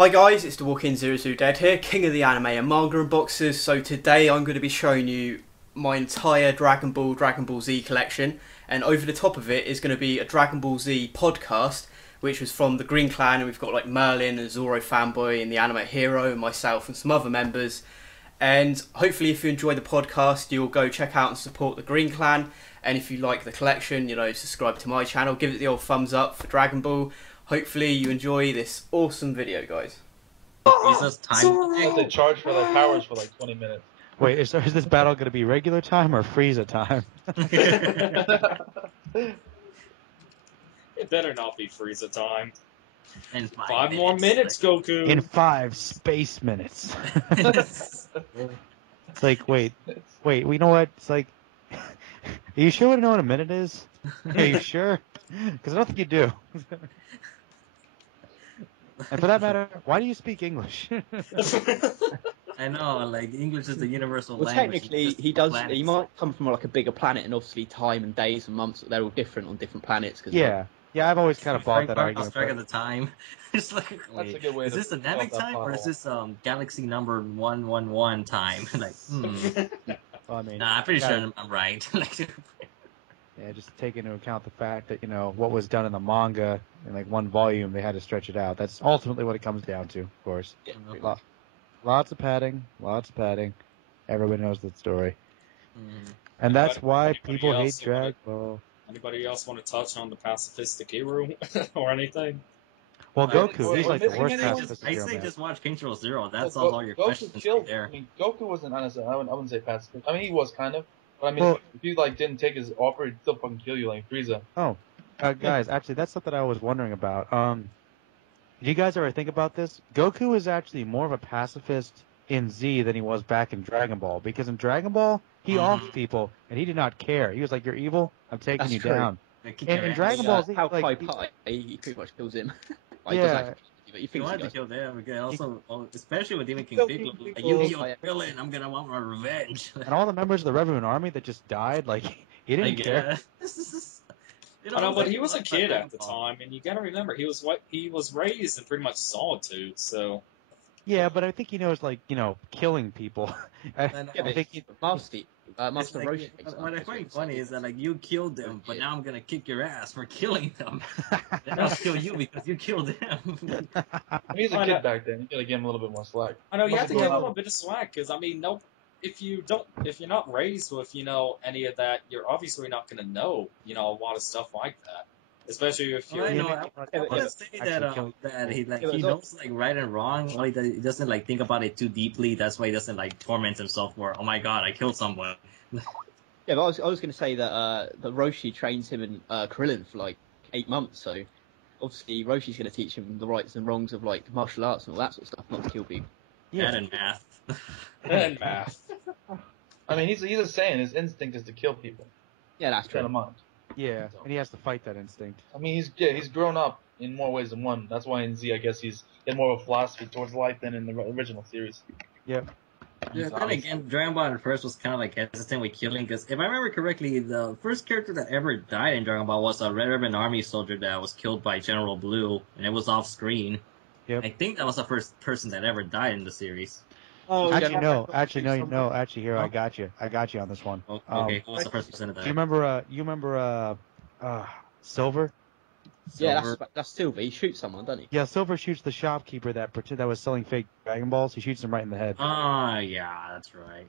Hi guys, it's the Walk-In Zero Dead here, king of the anime and manga unboxers. So today I'm going to be showing you my entire Dragon Ball Z collection, and over the top of it is going to be a Dragon Ball Z podcast, which was from the Green Clan, and we've got like Merlin and Zoro Fanboy and the Anime Hero and myself and some other members. And hopefully if you enjoy the podcast, you'll go check out and support the Green Clan, and if you like the collection, subscribe to my channel, give it the old thumbs up for Dragon Ball. Hopefully you enjoy this awesome video, guys. Jesus, time. They charge for their powers for like 20 minutes. Wait, is this battle going to be regular time or Frieza time? It better not be Frieza time. In 5 more minutes, Goku. In 5 space minutes. It's like, wait, you know what? It's like, are you sure we know what a minute is? Are you sure? Because I don't think you do. And for that matter, why do you speak English? I know, like, English is the universal well, language. Technically, he might come from like a bigger planet, and obviously time and days and months, they're all different on different planets. Cause yeah, I've always kind of bought that Lost argument. track of the time. It's like, That's a good way is this dynamic time or is this galaxy number 111 time? Like, Well, I mean, nah, I'm pretty sure I'm right. Yeah, just take into account the fact that, what was done in the manga in like one volume, they had to stretch it out. That's ultimately what it comes down to, of course. Yeah, Lots of padding. Everybody knows that story. And that's why people hate Dragon Ball. Anybody else want to touch on the pacifistic hero or anything? Well, Goku, he's like the worst I pacifist hero, say man. just watch Control Zero. That solves all your questions right there. I mean, Goku wasn't honestly. I wouldn't say pacifist. I mean, he was kind of. But I mean, if you didn't take his offer, he'd still fucking kill you like Frieza. Oh, guys, actually, that's something I was wondering about. Did you guys ever think about this? Goku is actually more of a pacifist in Z than he was back in Dragon Ball, because in Dragon Ball he offed people and he did not care. He was like, "You're evil. I'm taking you down." In Dragon Ball Z, he pretty much kills him. Yeah. But you He think wanted to kill them, also, especially with even King Piccolo, like, you're a villain, I'm gonna want my revenge. And all the members of the Red Ribbon Army that just died, like, he didn't care. I know, but he was a kid at the time, and you gotta remember, he was raised in pretty much solitude, so... Yeah, but I think he knows, like, killing people. I think Master Roshi. What I find funny is that, like, you killed them, but now I'm gonna kick your ass for killing them. Then I'll kill you because you killed them. I mean, he's a kid back then. You gotta give him a little bit more slack. I know, you have to give him a bit of slack, because, I mean, if you're not raised with, any of that, you're obviously not gonna know, a lot of stuff like that. Especially if you're... I want to say that he knows, like, right and wrong. He doesn't, like, think about it too deeply. That's why he doesn't, like, torment himself for, oh my god, I killed someone. Yeah, but I was going to say that Roshi trains him in Krillin for, like, 8 months, so obviously Roshi's going to teach him the rights and wrongs of, like, martial arts and all that sort of stuff, not to kill people. Yeah. And math. And math. I mean, he's a Saiyan. His instinct is to kill people. Yeah, that's true. Yeah, and he has to fight that instinct. I mean, he's grown up in more ways than one. That's why in Z, I guess he's had more of a philosophy towards life than in the original series. Yep. Yeah, then again, Dragon Ball at first was kind of like hesitant with killing, because if I remember correctly, the first character that ever died in Dragon Ball was a Red Ribbon Army soldier that was killed by General Blue, and it was off screen. Yep. I think that was the first person that ever died in the series. Oh, actually, Hero, I got you on this one. Okay, who was the first person to die? Do you remember, Silver? Yeah, that's Silver. He shoots someone, doesn't he? Yeah, Silver shoots the shopkeeper that was selling fake Dragon Balls. He shoots him right in the head. Yeah, that's right.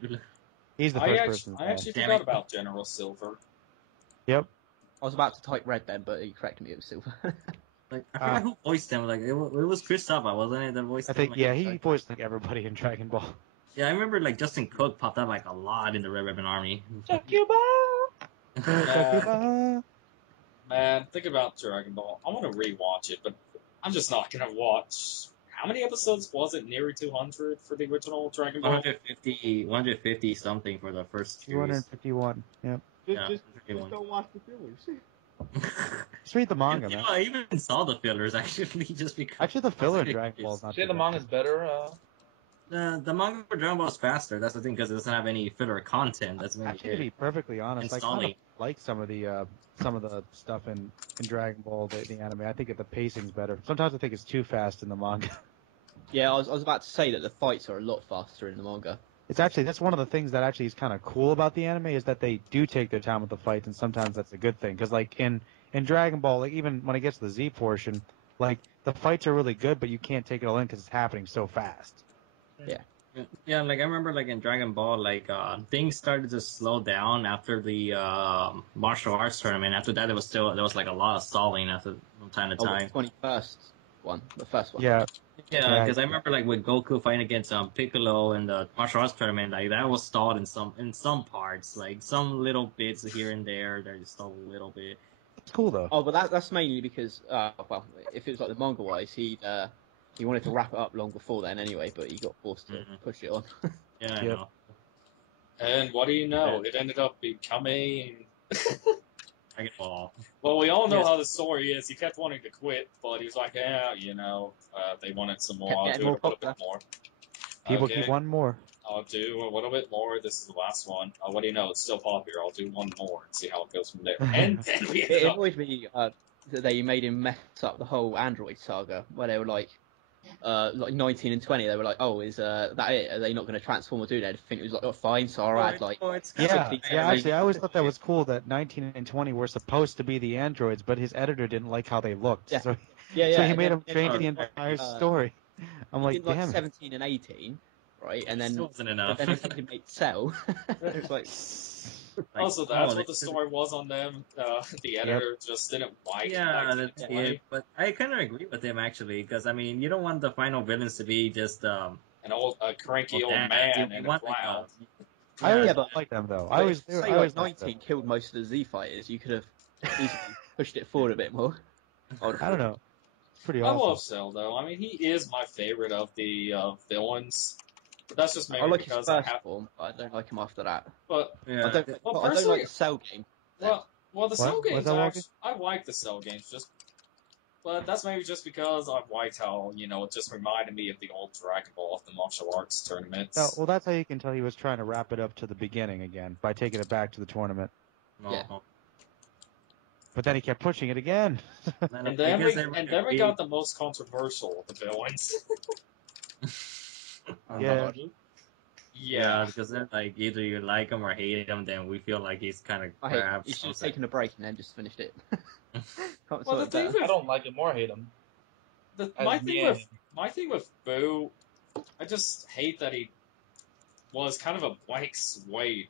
He's the first person. I actually forgot about General Silver. Yep. I was about to type Red then, but he corrected me, it was Silver. Like, I forgot who voiced him. Like, it was Chris Saba, wasn't it? That voiced him? I think, he voiced like everybody in Dragon Ball. Yeah, I remember like Justin Cook popped up like a lot in the Red Ribbon Army. Man, think about Dragon Ball. I want to rewatch it, but I'm just not gonna watch. How many episodes was it? Nearly 200 for the original Dragon Ball. 150 something for the first series. 251. Yep. Just don't watch the fillers. Just read the manga, man. I even saw the fillers actually, just because. Actually, the filler in Dragon Ball is not. Say the manga's better. The manga for Dragon Ball is faster. That's the thing, because it doesn't have any filler content. That's maybe actually, to be perfectly honest, I kind of like some of the stuff in Dragon Ball, the anime. I think the pacing's better. Sometimes I think it's too fast in the manga. Yeah, I was about to say that the fights are a lot faster in the manga. That's one of the things that actually is kind of cool about the anime is that they do take their time with the fights, and sometimes that's a good thing. Because like in Dragon Ball, like even when it gets to the Z portion, like the fights are really good, but you can't take it all in because it's happening so fast. Yeah, like I remember, like in Dragon Ball, like things started to slow down after the martial arts tournament. After that, there was like a lot of stalling from time to time. The 21st one, the first one. Yeah. Yeah, because I remember like with Goku fighting against Piccolo in the martial arts tournament, like that was stalled in some parts, like some little bits here and there. They're just stalled a little bit. It's cool though. Oh, but that's mainly because, well, if it was like the manga wise, he wanted to wrap it up long before then anyway, but he got forced to push it on. Yeah, I Yep. know. And what do you know? It ended up becoming. Dragon Ball. Well, we all know Yes. how the story is. He kept wanting to quit, but he was like, yeah, they wanted some more. I'll Kept do getting it a little more bit more. People Okay. keep wanting more. I'll do a little bit more. This is the last one. What do you know? It's still popular. I'll do one more and see how it goes from there. And then we ended It up. annoyed me that they made him mess up the whole Android saga, where they were like 19 and 20. They were like, oh, is that it? Are they not going to transform or do anything? It was like, oh, fine, so I'll add like. It's Yeah, actually, I always thought that was cool that 19 and 20 were supposed to be the androids, but his editor didn't like how they looked. Yeah. So, Yeah. so he and made then- him change the and then, entire story. I'm he like, did like damn it. 17 and 18, right? And then still wasn't but enough. then they made him make Cell. It was like, Like, Also, that's oh, what the story was on them. The editor just didn't like Yeah, 1920. but I kind of agree with him actually, because I mean, you don't want the final villains to be just An cranky old dad. man You in a want, like, cloud. I always yeah, liked them though. but I always, say I always like liked 19 them. killed most of the Z fighters. You could have easily pushed it forward a bit more. I don't know. It's pretty I awesome. love Cell, though. I mean, he is my favorite of the villains. But that's just I maybe like his because first form, but I don't like him after that. But yeah. I don't personally- like the Cell game. well, the Cell What? games. What's that, Walker? I like the Cell games. But that's maybe just because I liked how it just reminded me of the old Dragon Ball of the martial arts tournaments. No, well, that's how you can tell he was trying to wrap it up to the beginning again by taking it back to the tournament. Yeah. But then he kept pushing it again. And then we got the most controversial of the villains. Yeah. Yeah, because they're like either you like him or hate him, then we feel like he's kind of I hate. grabbed. You should have taken a break and then just finished it. Can't Well, sort the it thing better. with I don't like him or hate him. my As thing me with Boo, I just hate that he was kind of a blank slate.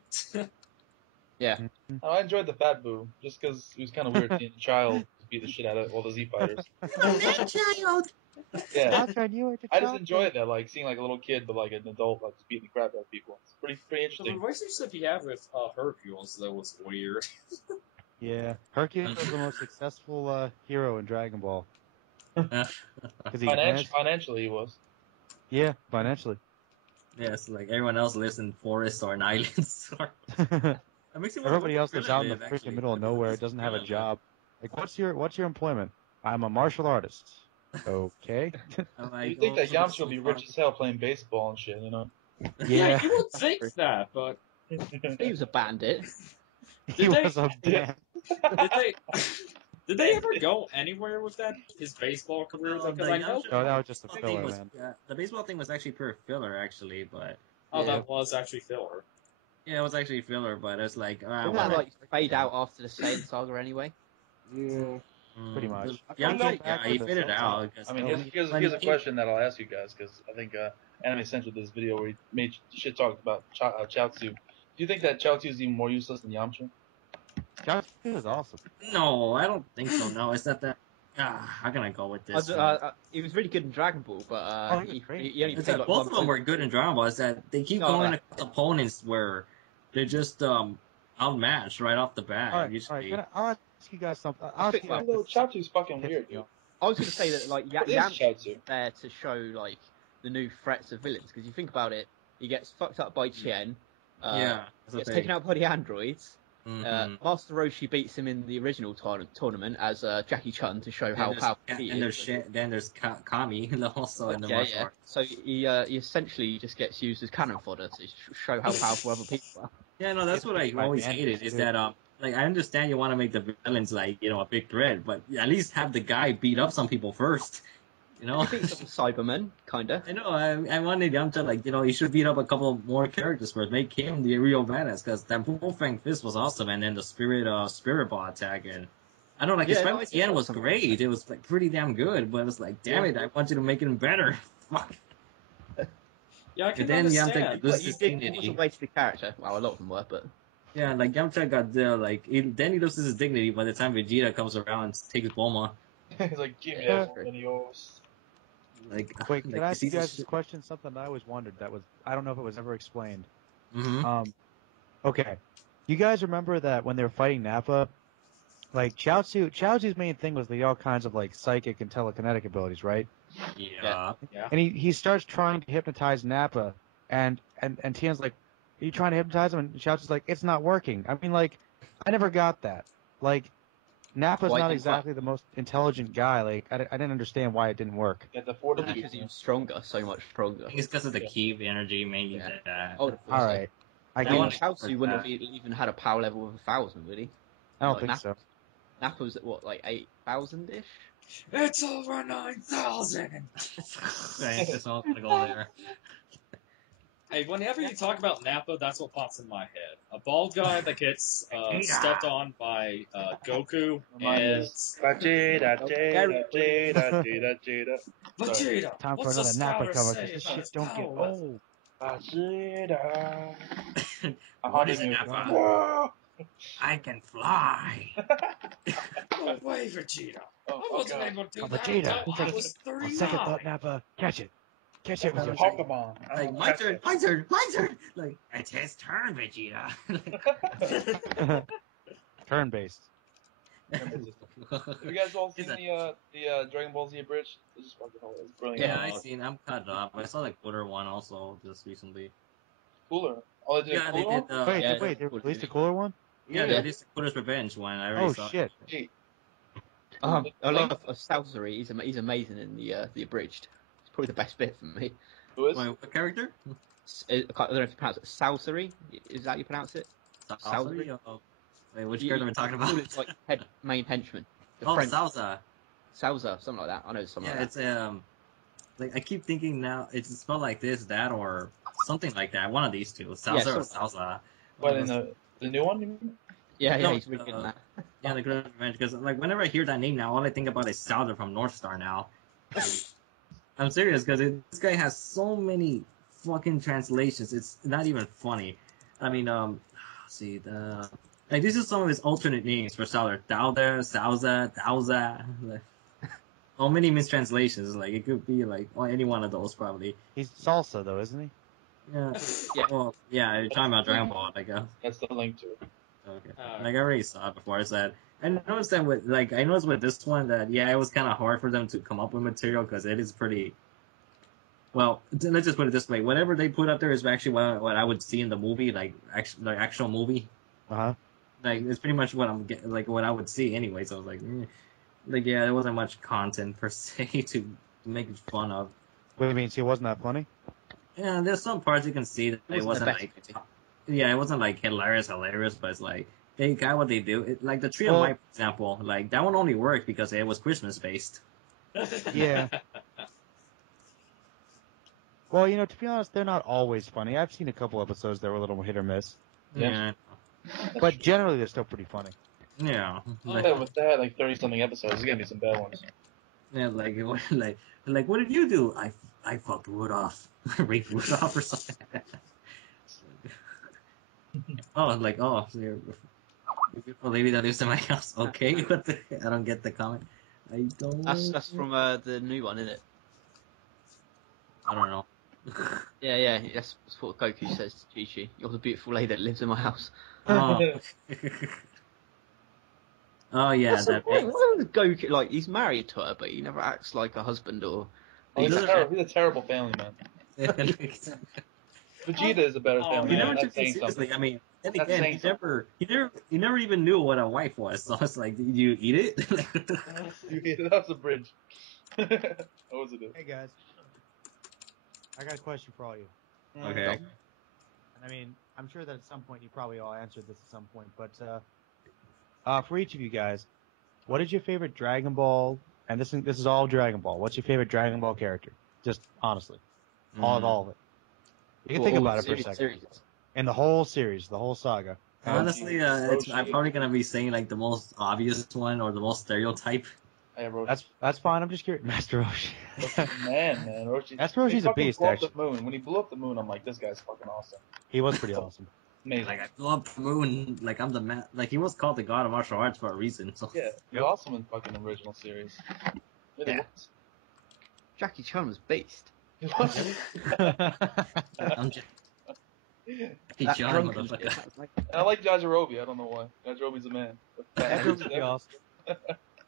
Yeah. Oh, I enjoyed the Fat Boo, just because he was kind of weird seeing a child beat the shit out of all the Z fighters. Yeah, How can you I just enjoyed that, like seeing like a little kid, but like an adult, like just beating the crap out of people. It's pretty The interesting. relationship he had with Hercules, though, was weird. Yeah, Hercules was the most successful hero in Dragon Ball. 'Cause he Financially, he was. Yeah, financially. Yes, like everyone else lives in forests or in islands. That makes it Everybody else lives lives out in the freaking middle of nowhere, doesn't have a job. Like, what's your employment? I'm a martial artist. Okay. You think that Yamcha will be rich as hell playing baseball and shit, you know? Yeah. You would think that, but He was a bandit. He Did they- was a damn. did they ever go anywhere with his baseball career? No, Because the I know. No, that was just a baseball filler, thing was, man. the baseball thing was actually pure filler, actually, but Oh, Yeah. that was actually filler. yeah, it was actually filler, but it's like, Didn't that like fade out after the Saiyan saga anyway? Pretty much. Yeah, Well, he faded out. I mean, here's a question that I'll ask you guys, because I think Anime Central did this video where he made shit talk about Chaozu. Do you think that Chaozu is even more useless than Yamcha? Chaozu is awesome. No, I don't think so. No, it's not that. How can I go with this? He was really good in Dragon Ball, but he was great. he only It's played that like both one of them were good in Dragon Ball. Is that they keep going against opponents where they're just outmatched right off the bat. All right, Usually. I'll ask you guys something. I'll ask you guys Chaozu's fucking weird, dude. I was going to say that like What is Yamcha's Chaozu? there to show like the new threats of villains, because you think about it, he gets fucked up by Chien, Yeah, gets taken out by the androids. Mhm. Master Roshi beats him in the original tournament as Jackie Chun to show how powerful he is. Then there's Kami also in the martial arts. So he essentially just gets used as cannon fodder to show how powerful other people are. Yeah, no, that's what I always hated. Is that like I understand you want to make the villains like a big threat, but at least have the guy beat up some people first. You know? Beat some Cybermen, kinda. I know. I wanted Yamcha, like, you know, he should beat up a couple more characters first, make him the real badass, because that Bullfang Fist was awesome, and then the Spirit Ball attack, and I don't know, like, his fight at the end was great. It was, like, pretty damn good, but it was like, damn it, I want you to make it better. Fuck. Yeah, I can And then understand. Yamcha loses his He was a dignity. wasted character. Well, a lot of them were, but Yeah, like, Yamcha got, then he loses his dignity by the time Vegeta comes around and takes Bulma. He's like, give me that one, yours. Like, Wait, can I ask you he's a guys this question? Something I always wondered that was, I don't know if it was ever explained. Mm-hmm. Okay. You guys remember that when they were fighting Nappa, like Chaozu's main thing was the all kinds of like psychic and telekinetic abilities, right? Yeah. And he starts trying to hypnotize Nappa, and Tien's like, are you trying to hypnotize him? And Chaozu's like, it's not working. I mean, like, I never got that. Like, Nappa's not exactly the most intelligent guy. Like, I didn't understand why it didn't work. Yeah, the fortitude. because he was stronger, so much stronger. I think it's because of the key of energy, mainly Yeah. that. Oh, All right. I That one- guess. Chaozu wouldn't have even had a power level of 1,000, would he? I don't like think Nappa. so. Nappa was at what, like 8,000-ish? It's over 9,000! Right, that's all gonna go there. Hey, whenever you talk about Nappa, that's what pops in my head. A bald guy that gets stepped on by Goku and Vegeta, Vegeta. Time for What's another the Nappa scouter cover say because this about shit his don't get power? old. Vegeta. What is Nappa? I can fly. No way, Vegeta. I Oh, wasn't God. able to do Oh, that Vegeta. until I was On second thought, 39. Nappa, catch it. Catch it with your Pokemon. Like, my turn. Like, it's his turn, Vegeta. turn based. Have you guys all seen the Dragon Ball Z Bridge? It's just fucking hilarious. It's brilliant. Yeah, I'm caught up. I saw the quarter one also just recently. Cooler. Oh, they did Yeah, a they cooler did. one? Wait, they released a cooler one? Yeah, they released the Quarter's Revenge one. I already Oh saw shit. it. I love Salsary. He's amazing in the abridged. It's probably the best bit for me. Who is? Wait, what character? I don't know if you pronounce it. Salsary? Is that how you pronounce it? Salsa? Wait, which character are we talking Call about? it like main henchman. The Oh, French. Salsa. Salsa, something like that. I know something Yeah, like that. it's like I keep thinking now it's spelled like this, that, or something like that. One of these two, Salsa or Salsa. What, in the new one, you mean? Yeah, No, he's really good in that. Yeah, the Quarter's Revenge. Because like whenever I hear that name now, all I think about is Salsa from North Star now. I'm serious because this guy has so many fucking translations. It's not even funny. I mean, let's see like these are some of his alternate names for Salsa. Salsa. Like, so many mistranslations. Like it could be like any one of those probably. He's salsa though, isn't he? Yeah. Yeah. Well, yeah. You're talking about Dragon Ball, I guess. That's the link to it. Okay. Like I already saw it before. I said I noticed that with this one that it was kind of hard for them to come up with material because it is pretty. Well, let's just put it this way: whatever they put up there is actually what I would see in the movie, like actual movie. Uh-huh. Like it's pretty much what what I would see anyway. So I was like, there wasn't much content per se to make fun of. What do you mean? See, it wasn't that funny? Yeah, there's some parts you can see that it wasn't like. Yeah, it wasn't like hilarious, but it's like they got what they do. Like the Tree of Might, for example, like that one only worked because it was Christmas based. Yeah. Well, to be honest, they're not always funny. I've seen a couple episodes that were a little hit or miss. Yeah. But generally, they're still pretty funny. Yeah. With that, like 30-something episodes, there's gonna be some bad ones. Yeah, like what did you do? I fucked Rudolph. Raped Rudolph or something. So you're a beautiful lady that lives in my house. Okay, what the? I don't get the comment. I don't. That's from the new one, isn't it? I don't know. Yeah. That's what Goku says to Chi-Chi. You're the beautiful lady that lives in my house. Oh. Oh yeah, What was Goku like? He's married to her, but he never acts like a husband or. He's a terrible family man. Vegeta is a better family man. That's saying something. I mean, then again, he never even knew what a wife was. So it's like, did you eat it? That was a bridge. What was it? Hey guys, I got a question for all you. Okay. And I mean, I'm sure that at some point you probably all answered this at some point, but for each of you guys, what is your favorite Dragon Ball and this is all Dragon Ball. What's your favorite Dragon Ball character? Just honestly, all of it. You can think about it for a second. Series. In the whole series, the whole saga. Honestly, I'm probably gonna be saying like the most obvious one or the most stereotype. That's fine. I'm just curious. Master Roshi. man, Roshi. Master Roshi's a beast, actually. When he blew up the moon, I'm like, this guy's fucking awesome. He was pretty awesome. Amazing. Like I blew up the moon. Like I'm the man. Like he was called the god of martial arts for a reason. So. Yeah, he's awesome in fucking original series. Really was. Jackie Chan was beast. He was. I'm just. That John, drunken shit, motherfucker. that was like- And I like Yajirobe. I don't know why. Yajirobe's a man. That was pretty awesome.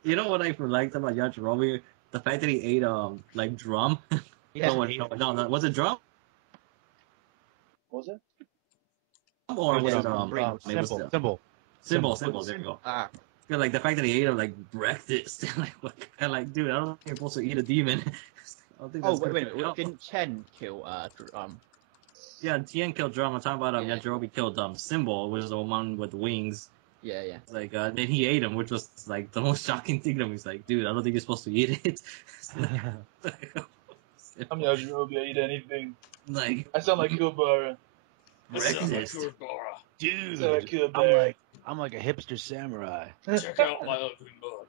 You know what I liked about Yajirobe? The fact that he ate like drum. Yeah. No, was it drum? Was it? Or was it Symbol. Symbol. There you go. Ah, Yeah, like the fact that he ate him like breakfast. Like, what? And like, dude, I don't think you're supposed to eat a demon. I don't think oh, that's wait a gonna minute. help. Didn't Chen kill Yeah, Tien killed Drum. I'm talking about Yajirobe killed Symbol, which is the one with wings. Yeah. Like, then he ate him, which was like the most shocking thing to him. He's like, dude, I don't think you're supposed to eat it. I'm Yajirobe. I eat anything. Like, I sound like Kuwabara. breakfast. Dude, So like Kuwabara. I'm like a hipster samurai. Check out my ugly book.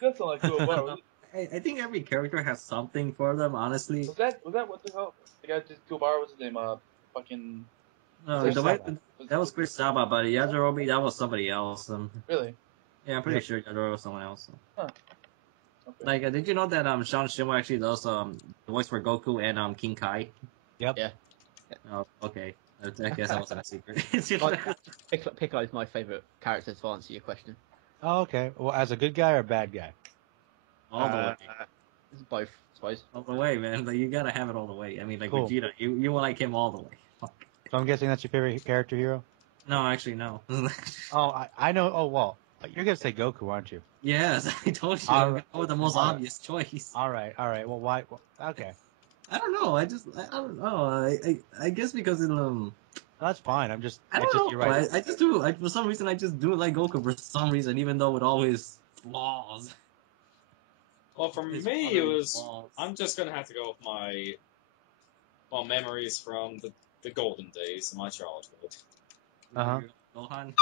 That sound like Kuwabara. I think every character has something for them, honestly. Was that what the hell? The guy did Kuwabara, what's his name? Fucking. No, Chris the way Saba. that was Chris Saba, but Yajirobe, that was somebody else. Really? Yeah, I'm pretty sure Yajirobe was someone else. Okay. Like, did you know that Sean Shinwa actually does the voice for Goku and King Kai? Yep. Yeah. Oh, okay. I guess that wasn't a secret. Piccolo is my favourite character to answer your question. Oh, okay. Well, as a good guy or a bad guy? All the way. It's both, I suppose. All the way, man. Like, you gotta have it all the way. I mean, like, Cool. Vegeta, you will like him all the way. Fuck. So I'm guessing that's your favorite character hero? No, actually, no. Oh, I know. Oh, well. You're going to say Goku, aren't you? Yes, I told you. All I'm right. going with the most All right. obvious choice. All right. Well, why? Well, okay. I don't know. I don't know. I guess because That's fine. I'm just. I don't know. You're right. I just do. For some reason, I just do like Goku for some reason, even though with all his flaws. Well, for His me, father's it was. flaws. I'm just gonna have to go with my memories from the golden days of my childhood. Uh-huh. Gohan, I guess.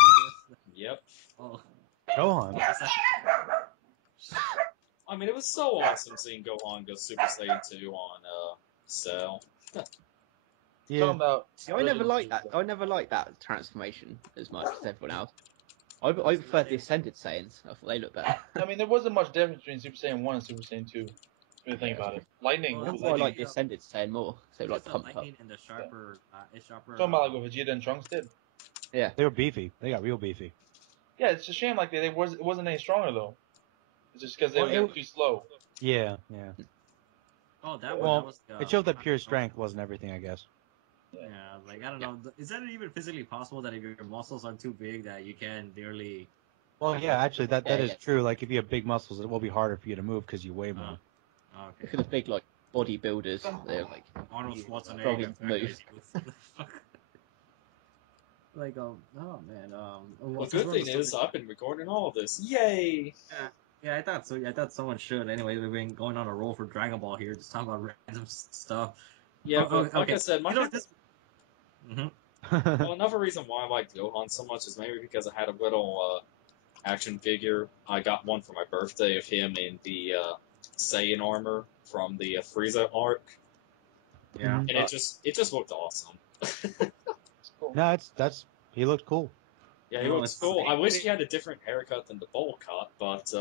Yep. Oh. Gohan. I mean, it was so awesome seeing Gohan go Super Saiyan 2 on Cell. Talking Yeah. about. See, I never liked that. I never liked that transformation as much as everyone else. I preferred the Ascended Saiyans. I thought they looked better. I mean, there wasn't much difference between Super Saiyan 1 and Super Saiyan 2. When you think about it. Lightning. Well, That's why I like the Ascended Saiyan more. So they like It's pumped up. lightning and the sharper. Talking about like what Vegeta and Trunks did. Yeah. They were beefy. They got real beefy. Yeah, it's a shame like it wasn't any stronger though. It's just because they Well, were too slow. Yeah. Oh, that Well, was. It showed that pure strength wasn't everything, I guess. Yeah, like I don't know. Is that even physically possible that if your muscles are too big that you can barely? Well, yeah, actually, that is Yeah. true. Like, if you have big muscles, it will be harder for you to move because you weigh more. Okay. Look at the big like bodybuilders. They're like Arnold strong Schwarzenegger. to move. Like oh man The what's good his thing name? is, I've been recording all of this. Yay! Yeah, I thought so. I thought someone should. Anyway, we've been going on a roll for Dragon Ball here, just talking about random stuff. Yeah, Oh, but like I said, my You know, this. Mhm. well, another reason why I like Gohan so much is maybe because I had a little action figure. I got one for my birthday of him in the Saiyan armor from the Frieza arc, Yeah. and it just looked awesome. It's cool. No, he looked cool. Yeah, he No, looks it's cool. I like- wish he had a different haircut than the bowl cut, but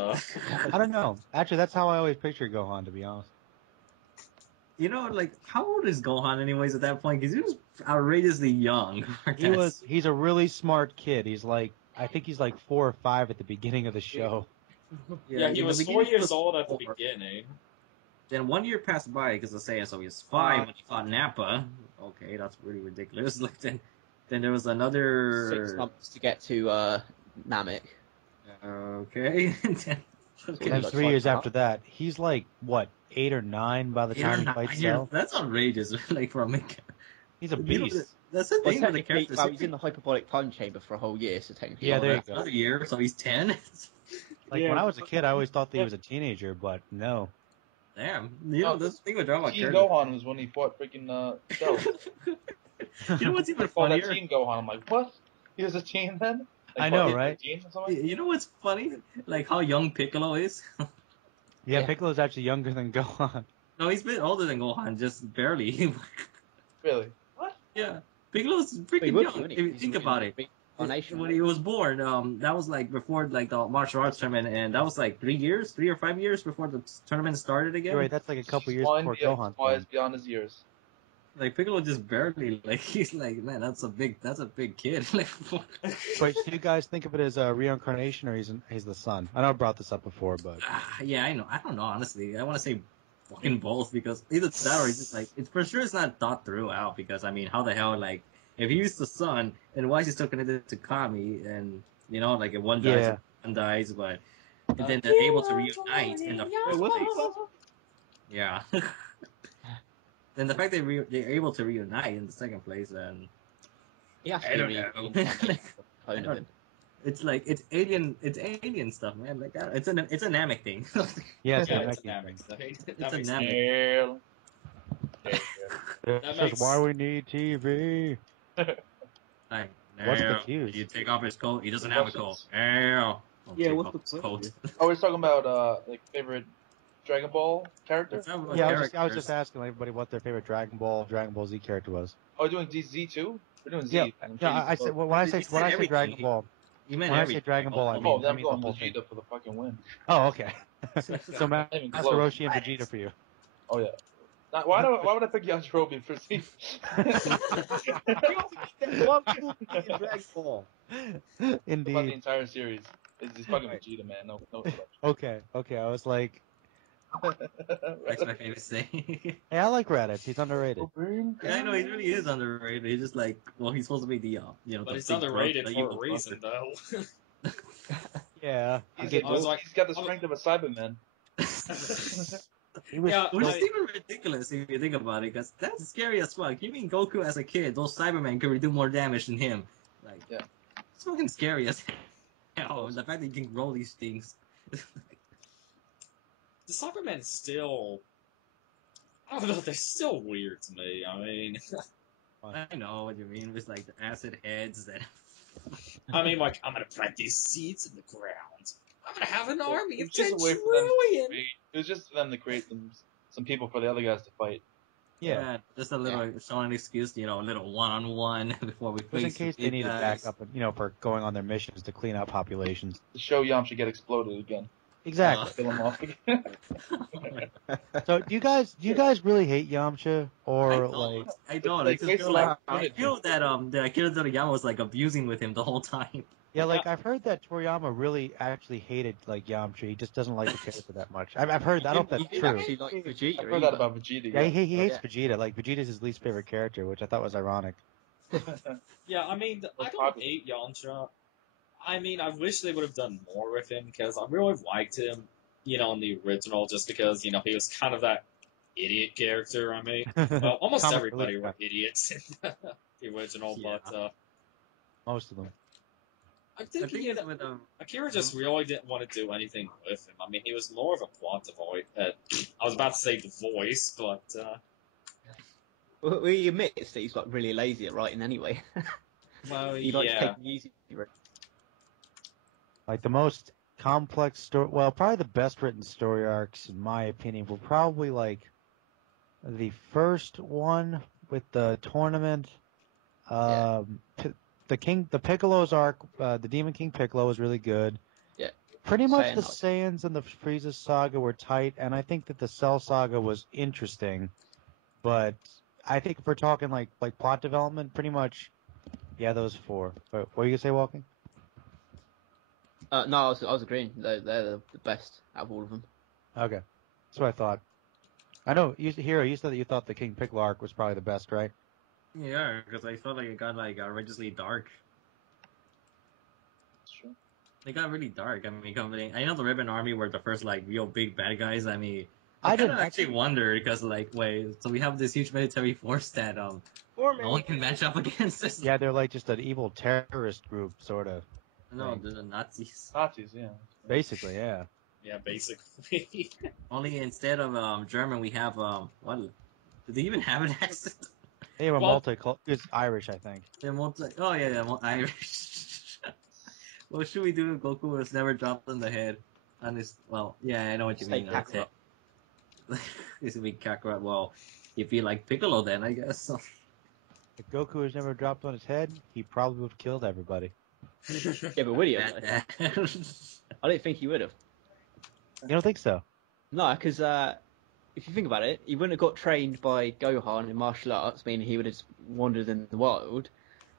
I don't know. Actually, that's how I always pictured Gohan, to be honest. You know, like how old is Gohan anyways at that point? Because he was outrageously young. He's a really smart kid. I think he's like 4 or 5 at the beginning of the show. yeah, he in the was 4 beginning, he years was old at the 4. beginning. Then 1 year passed by because of Saiyan, so he was 5 when he fought Nappa. Okay, that's really ridiculous. Like then there was another 6 months to get to Namek. Okay. And then 3 years after that, he's like, what, 8 or 9 by the time he fights Cell? That's outrageous, like for a main. He's a You know, beast. that's the Well, thing with the technically, characters. well, he's in the hyperbolic time chamber for a whole year, so technically. Yeah, there you That's go. another year, so he's 10. Like when I was a kid, I always thought that he was a teenager, but no. Damn. You know, this thing with Dragon Ball Teen characters. Gohan was when he fought freaking Cell. You know what's even Oh, that funnier? Teen Gohan. I'm like, what? He was a teen then? I know, what, right? 15 or something? You know what's funny? Like how young Piccolo is. Yeah, Piccolo's actually younger than Gohan. No, he's a bit older than Gohan, just barely. Really? What? Yeah, Piccolo's He freaking would, young. wouldn't If he? you He's think in about the it. big Carnation, When right? he was born, that was like before like the martial arts tournament, and that was like 3 or 5 years before the tournament started again. You're right, that's like a couple years Blind before beyond- Gohan. wise beyond his years. Like Piccolo just barely like he's like, man, that's a big kid. Like, Wait, so you guys think of it as a reincarnation, or he's the son? I know I brought this up before, but yeah, I know. I don't know honestly. I want to say fucking both because either that or it's just like it's for sure it's not thought throughout because I mean how the hell like if he's the son and why is he still connected to Kami and you know like if one dies Yeah. one dies but then they're able to reunite in the first place. Yeah. Then the fact they're able to reunite in the second place, then He has to I don't be know. clone of him. it's like it's alien stuff, man. Like it's a Namek thing. yeah, it's Yeah, a it's Namek a thing. Namek. It's a makes Namek. Hell. This makes- is why we need TV. Like, What's the no, fuse? You take off his coat. He doesn't have a coat. Questions? No. Don't Yeah, take what's off the his point? coat? Oh, we're talking about like favorite Dragon Ball character? It's not about Yeah, I was just characters. asking everybody what their favorite Dragon Ball Z character was. Oh, we're doing Z too? We're doing Z. Yeah, I'm yeah. sure you I can said vote. when I He say said everything. Dragon Ball. You meant When I everything. say Dragon Ball, I Oh, mean then I'm the going whole thing. Vegeta for the fucking win. Oh, okay. So Not even Master close. Roshi and Vegeta for you. Oh yeah. Why would I pick Yajirobe for Z? One cool thing in Dragon Ball. About the Indeed. entire series. He's fucking Vegeta, man. No. Okay. I was like, That's my favorite thing. hey, I like Raditz. He's underrated. Yeah, I know he really is underrated. He's just like, well, he's supposed to be the, you know, But the it's big brother, underrated the for evil a reason, brother. though. Yeah. He's I was like- got the strength of a Cyberman. He was Yeah, Which I- is even ridiculous if you think about it, because that's scary as fuck. You mean Goku as a kid, those Cybermen could do more damage than him. Like, Yeah. it's fucking scary as hell. The fact that you can roll these things. The Cybermen still... I don't know, they're still weird to me. I mean, I know what you mean with like the acid heads that. like, I'm gonna plant these seeds in the ground. I'm gonna have an army of It's just 10 a way for them to trillion! create, it was just for them to create some people for the other guys to fight. yeah. Just a little showing an excuse, you know, a little one-on-one before we Just in face case the they big needed guys. backup, for going on their missions to clean out populations. To show Yamcha get exploded again. Exactly. Kill him off again. So do you guys really hate Yamcha or like? I don't. Like, I it's feel like- I feel that Akira Toriyama was like abusing with him the whole time. Yeah, like I've heard that Toriyama really actually hated like Yamcha. He just doesn't like the character that much. I've heard that. I don't know if He that's did true. actually like Vegeta. I've heard that about Vegeta. Yeah, he hates Yeah. Vegeta. Like Vegeta's his least favorite character, which I thought was ironic. Yeah, I mean, I Most don't popular. hate Yamcha. I mean, I wish they would have done more with him, because I really liked him, in the original, just because, he was kind of that idiot character, I mean. Well, almost Comic everybody relief were guy. idiots in the original, Yeah. but Most of them. I The think thing is with Akira just really didn't want to do anything with him. I mean, he was more of a plot device. I was about to say the voice, but Well, he admits that he's like really lazy at writing anyway. well, He likes yeah. taking the easy route. Like the most complex story. Well, probably the best written story arcs, in my opinion, were probably like the first one with the tournament. The Piccolo's arc, the Demon King Piccolo was really good. Yeah. Pretty much Saiyan the arc. Saiyans and the Frieza saga were tight, and I think that the Cell saga was interesting. But I think if we're talking like plot development, pretty much, yeah, those four. What were you gonna say, Walking? No, I was agreeing. They're the best out of all of them. Okay, that's what I thought. I know, Hiro, you said that you thought the King Piccolo arc was probably the best, right? Yeah, because I felt like it got like outrageously dark. That's true. They got really dark. I mean, I know the Ribbon Army were the first like real big bad guys. I mean, I I kind didn't of actually wonder because like, wait, so we have this huge military force that no one can match up against. This. Yeah, they're like just an evil terrorist group, sort of. No, thing. they're the Nazis. Nazis, yeah. Basically, yeah. Yeah, basically. Only instead of German, we have what? Do they even have an accent? They were Well- It's Irish, I think. They're oh yeah, they're Irish. What should we do if Goku was never dropped on the head? On his, well, yeah, I know what you Say mean. That's it. Kakarot. This would be Kakarot. Well, if you like Piccolo, then I guess. If Goku was never dropped on his head, he probably would have killed everybody. Yeah, but would he have? though? I don't think he would have. You don't think so? No, because if you think about it, he wouldn't have got trained by Gohan in martial arts, meaning he would have wandered in the wild,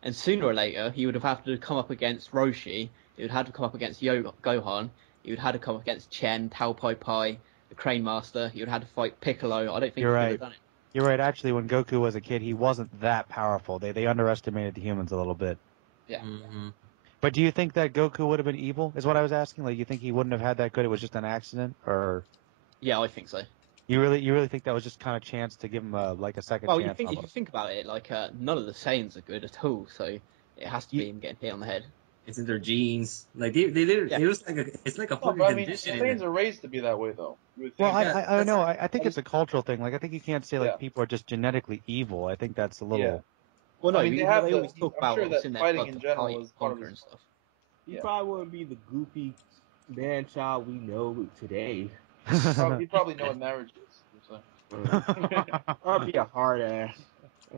and sooner or later he would have had to come up against Roshi. He would have to come up against Gohan. He would have had to come up against Chen, Tao Pai Pai, the Crane Master. He would have had to fight Piccolo. I don't think You're he would right. have done it. You're right. Actually, when Goku was a kid, he wasn't that powerful. They underestimated the humans a little bit. Yeah. Mm-hmm. But do you think that Goku would have been evil? Is what I was asking. Like, you think he wouldn't have had that good? It was just an accident, or Yeah, I think so. you really think that was just kind of chance to give him a second Well, chance? if you almost? think about it, like none of the Saiyans are good at all, so it has to be him getting hit on the head. It's in their genes. Like they did. Yeah. It was like it's like a No, fucking but I mean, condition. Saiyans are raised to be that way, though. You would Well, think. I know. I think it's a cultural thing. Like, I think you can't say like Yeah. people are just genetically evil. I think that's a little. Yeah. Well, no, I mean, they they have always the- talk I'm about sure what's that in their fighting blood in to general fight, is part of conquer, and his- stuff. He Yeah. probably wouldn't be the goofy man-child we know today. You probably know what marriage is. So. Or be a hard ass.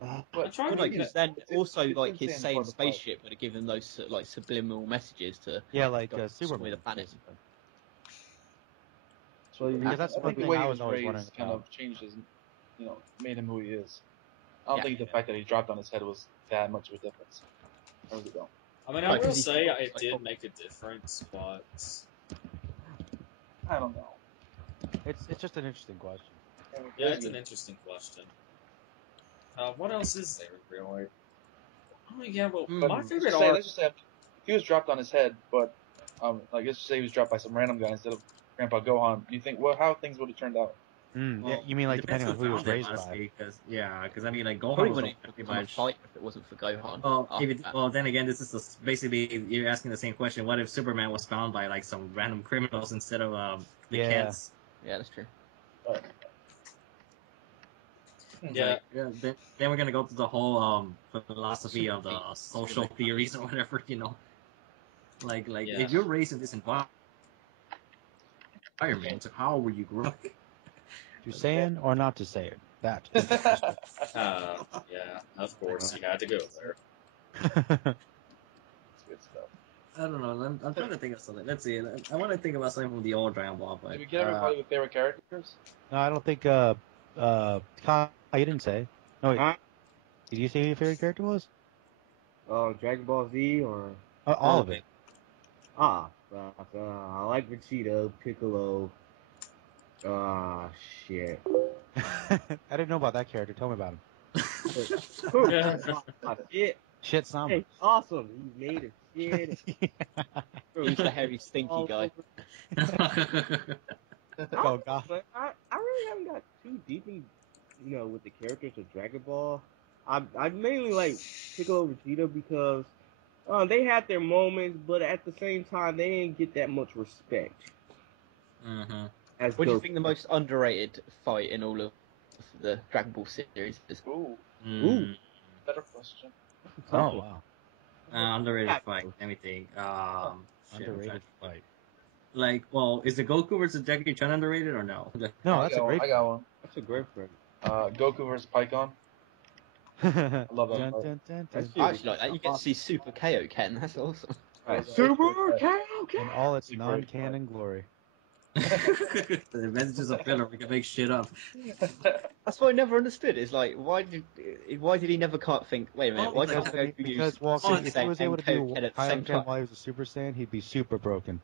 I'm But trying Well, to no, think because of- then it's- also it's like his insane Saiyan part of the fight. spaceship would have given those like subliminal messages to Yeah, like go Superman. with the planet. So you, Because that's I one think the thing way I he was was always raised wondering kind about. of changed his, made him who he is. I don't Yeah. think the fact that he dropped on his head was that much of a difference. I really don't. I mean, No, I will 'cause he say forgot, it like, did make a difference, but I don't know. It's just an interesting question. yeah, it's an interesting question. What else is there really? Oh yeah, well, But my Let's favorite just say, arc. let's just say if he was dropped on his head, but like let's just say he was dropped by some random guy instead of Grandpa Gohan. Do you think how things would have turned out? Yeah, you mean like depending on who he was raised by? Because I mean, like Probably Gohan was wouldn't pretty become a much. fight if it wasn't for Gohan. Well, after that. well, then again, this is basically you're asking the same question. What if Superman was found by like some random criminals instead of the Yeah. Kents? Yeah, that's true. Yeah, Then we're gonna go to the whole philosophy of the social theories or whatever, Like Yeah. if you're raised in this environment, how would you grow up? To say it or not to say it? That. yeah, of course, you had to go there. It's good stuff. I don't know. I'm trying to think of something. Let's see. I want to think about something from the old Dragon Ball, but Did we get everybody with favorite characters? No, I don't think. Kyle, you didn't say. No, wait. Huh? Did you say who your favorite character was? Dragon Ball Z or All of it. I like Vegeta, Piccolo. Shit. I didn't know about that character. Tell me about him. Shit. Shit, Samba. Hey, awesome. He made it. Shit. He's the hairy, stinky guy. Oh God. But I really haven't got too deep in, with the characters of Dragon Ball. I mainly like Piccolo and Vegeta because they had their moments, but at the same time they didn't get that much respect. Mm-hmm. As What do you Goku. think the most underrated fight in all of the Dragon Ball series is? Ooh, Mm. better question. Oh wow. Underrated fight. Let me think. Underrated fight. Like, well, is the Goku versus Jackie Chan underrated or no? No, that's a great. I got one. That's a great friend. Goku versus Python. I love that Dun, part. dun, dun, That's dun. I actually like that. You get to see Super KO Ken. That's awesome. Super In all its non-canon glory. The adventures of filler, we can make shit up. That's what I never understood. Is like, why did he never can't think? Wait a minute. Why can't Goku use Because Super if he was Saiyan able and to do Kaioken at the same Kaioken time? while he was a Super Saiyan, he'd be super broken.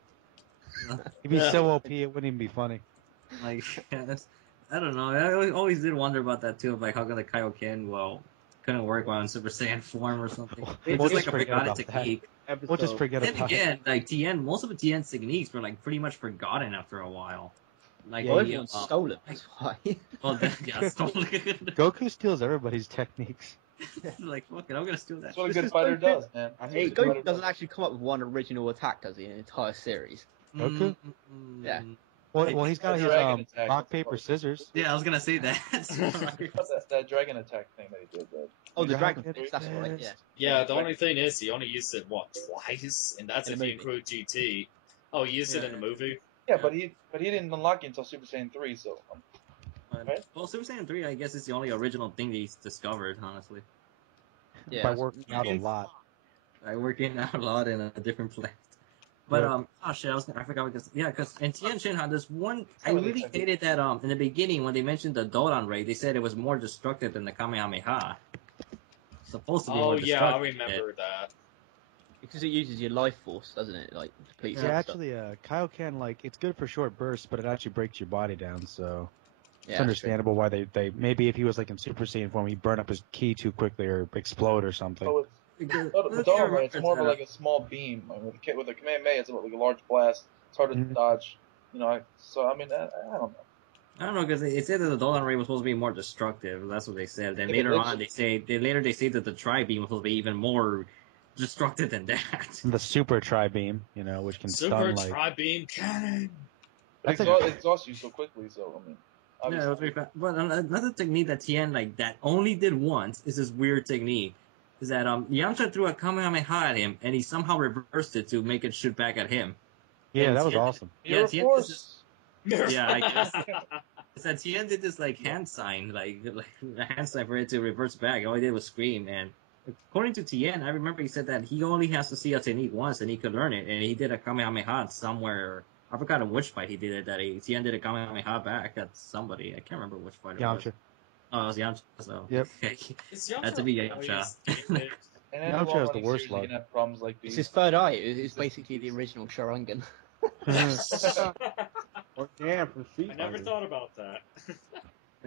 He'd be so OP, it wouldn't even be funny. Like, I don't know. I always did wonder about that too. Of like, how come the Kaioken couldn't work while in Super Saiyan form or something? It's We'll just like just a forget forgotten about that. technique. We'll just forget Then about it. again, like most of the Tien's techniques were like pretty much forgotten after a while. Like, Yeah, Well, the, everyone stole it. That's why. well, yeah, stolen. Goku steals everybody's techniques. Like, fuck it, I'm gonna steal that. That's what a good fighter does, man. Hey, Goku doesn't actually come up with one original attack, does he, in the entire series? Goku? Yeah. Well, he's got his Dragon attack, rock, that's paper, what- scissors. Yeah, I was gonna say that. that dragon attack thing that he did. Oh, the Dragon Dragon Fist, that's right, yeah. Yeah, the only thing is he only used it twice, and that's In if the you include GT. Oh, he used it in the movie. Yeah, but he didn't unlock it until Super Saiyan 3, so Right. Well, Super Saiyan 3, I guess, is the only original thing that he's discovered, honestly. Yeah, By that's- working out a lot. I working out a lot in a different place. But oh shit, I forgot because because in Tien Shinhan there's one I really hated that in the beginning when they mentioned the Doran Ray, they said it was more destructive than the Kamehameha. Supposed to be Oh more yeah, I destructive. remember that. because it uses your life force, doesn't it? Like, complete Yeah, actually, Kaioken, like, it's good for short bursts, but it actually breaks your body down, so it's understandable why they maybe if he was like in Super Saiyan form, he'd burn up his ki too quickly or explode or something. with Doran Ray, it's more of like a small beam. I mean, with the Kamehameha, it's like a large blast. It's harder to dodge. You know, so I mean, I don't know. I don't know because they said that the Doran Ray was supposed to be more destructive. That's what they said. Then If later it on, they say that the Tri Beam was supposed to be even more destructive than that. The Super Tri Beam, you know, which can Super stun like. Tri-Beam Cannon! It exhausts you so quickly, so I mean. Yeah, it was very fast. But another technique that Tien that only did once is this weird technique. Is that Yamcha threw a Kamehameha at him and he somehow reversed it to make it shoot back at him. Yeah, And that was Tien- awesome. You're Tien force. Yeah, I guess. So Tien did this like hand sign, like a hand sign for it to reverse back. All he did was scream. And according to Tien, I remember he said that he only has to see a technique once and he could learn it. And he did a Kamehameha somewhere. I forgot in which fight he did it. That Tien did a Kamehameha back at somebody. I can't remember which fight it was. Yamcha. Oh, it was Yamcha. So Yep. okay. Is Had to be Yamcha Yamcha. always gimmicked? And in Yamcha the long is the running worst series, you luck. can have problems like It's these. his third eye. It's basically the original Sharingan. Or damn, from Street I never Fighter. thought about that.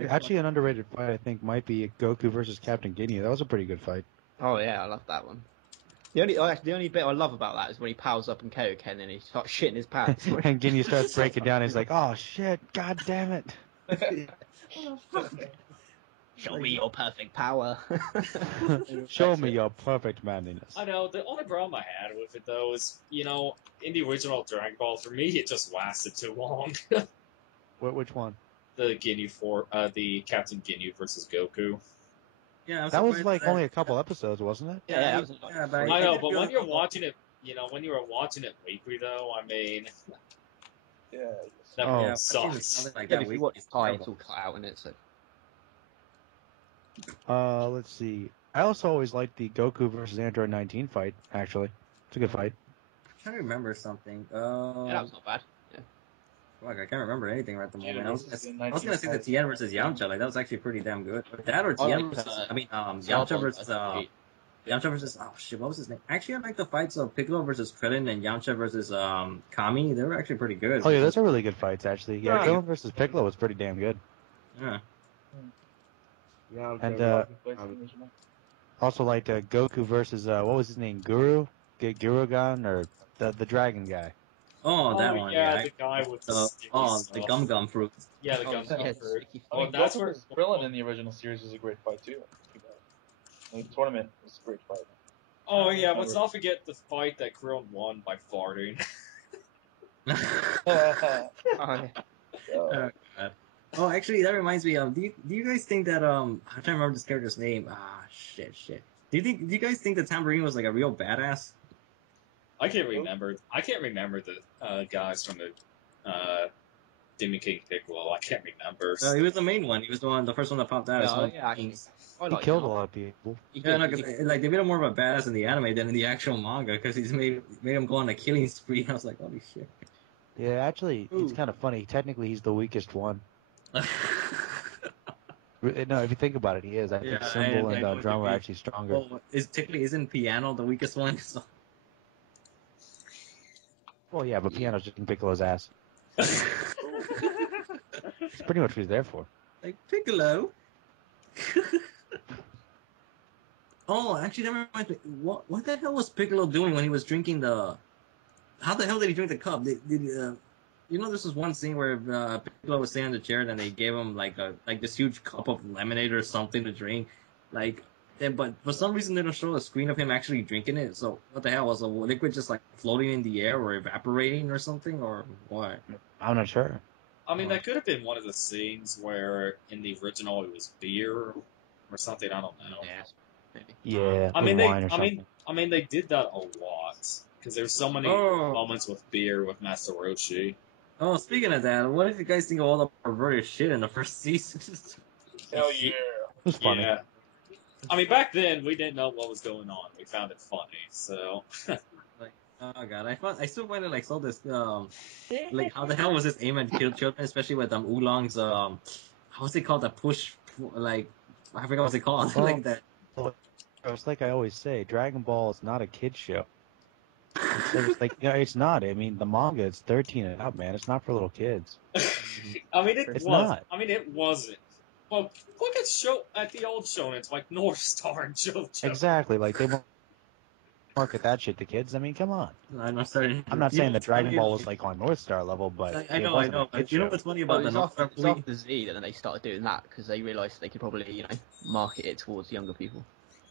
Actually, an underrated fight I think might be Goku versus Captain Ginyu. That was a pretty good fight. Oh yeah, I love that one. The only bit I love about that is when he powers up in Kaioken and he starts shitting his pants. And Ginyu starts breaking down. And he's like, "Oh shit! God damn it! Show me your perfect power. Show me your perfect manliness." I know, the only problem I had with it, though, is, you know, in the original Dragon Ball, for me, it just lasted too long. Which one? the Captain Ginyu versus Goku. Yeah, I'm That was surprised like that- only a couple episodes, wasn't it? Yeah, that was yeah, but I know, did but feel when like- you're watching it, you know, when you were watching it weekly, though, I mean, Yeah. that Oh. yeah, I've seen sucks. something like Yeah, that but if you week. watch It's Thai, terrible. it's all cut out in it, so. Let's see. I also always liked the Goku versus Android 19 fight. Actually, it's a good fight. I'm trying to remember something. Yeah, that was not bad. Fuck, I can't remember anything right at the moment. I was versus the gonna say the 19 Tien versus Yamcha. Like that was actually pretty damn good. But that or I Tien like, versus Cell Yamcha Bones, versus I think. Yamcha versus oh shit, what was his name? Actually, I like the fights of Piccolo versus Krillin and Yamcha versus Kami. They were actually pretty good. Oh yeah, those are really good fights actually. Yeah, Yeah. Krillin versus Piccolo was pretty damn good. Yeah. Yeah, I'm And, saying, Also liked Goku versus what was his name? Gurugan or the dragon guy. Oh, that one. Yeah, the guy with the sticky the stuff. Gum Gum fruit. Yeah, the gum yeah, fruit. sticky Oh, Goku that's where versus Krillin in the original series was a great fight too. The tournament was a great fight. Oh yeah, let's not forget the fight that Krillin won by farting. Oh, yeah. Oh, actually, that reminds me. Do you guys think that I'm trying to remember this character's name? Ah, shit. Do you guys think that Tambourine was like a real badass? I can't remember the guys from the Demon King Piccolo. I can't remember. He was the main one. He was the first one that popped out. Yeah, yeah, actually. I He like killed a him. lot of people. Yeah, no, 'cause, like they made him more of a badass in the anime than in the actual manga because he's made him go on a killing spree. I was like, holy shit. Yeah, actually, it's Ooh. kind of funny. Technically, he's the weakest one. No, if you think about it, he is. I think Yeah, Symbol and and Drum are he- actually stronger. Well, isn't Piano the weakest one? So, Well, yeah, but Piano's just in Piccolo's ass. It's pretty much what he's there for. like Piccolo. Oh, actually, that reminds me. What the hell was Piccolo doing when he was drinking the? How the hell did he drink the cup? You know, this was one scene where Piccolo was sitting in the chair, and they gave him like this huge cup of lemonade or something to drink. Like, but for some reason they don't show a screen of him actually drinking it. So what the hell, was the liquid just like floating in the air or evaporating or something, or what? I'm not sure. I mean, that could have been one of the scenes where in the original it was beer or something. I don't know. Yeah. Maybe. Yeah, I mean, with wine or something. they did that a lot because there's so many moments with beer with Master Roshi. Oh, speaking of that, what did you guys think of all the perverted shit in the first season? Hell yeah. It was funny. Yeah. I mean, back then we didn't know what was going on. We found it funny, so. Like, oh god, I still find it like so this like how the hell was this aim at kill children, especially with Oolong's how's it called, the push, like I forgot what's it called. Oh. Like that. It's like I always say, Dragon Ball is not a kid's show. It's like, yeah, it's not. I mean, the manga is 13 and up, man. It's not for little kids. I mean, It's was. not. I mean, it wasn't. Well, look at the old shonens like North Star and JoJo. Exactly. Like, they won't market that shit to kids. I mean, come on. I'm not saying. I'm not saying that Dragon Ball was like on North Star level, but I know. Kid You know show. what's funny Well, about it the was North after, after Z that then they started doing that because they realised they could probably, market it towards younger people.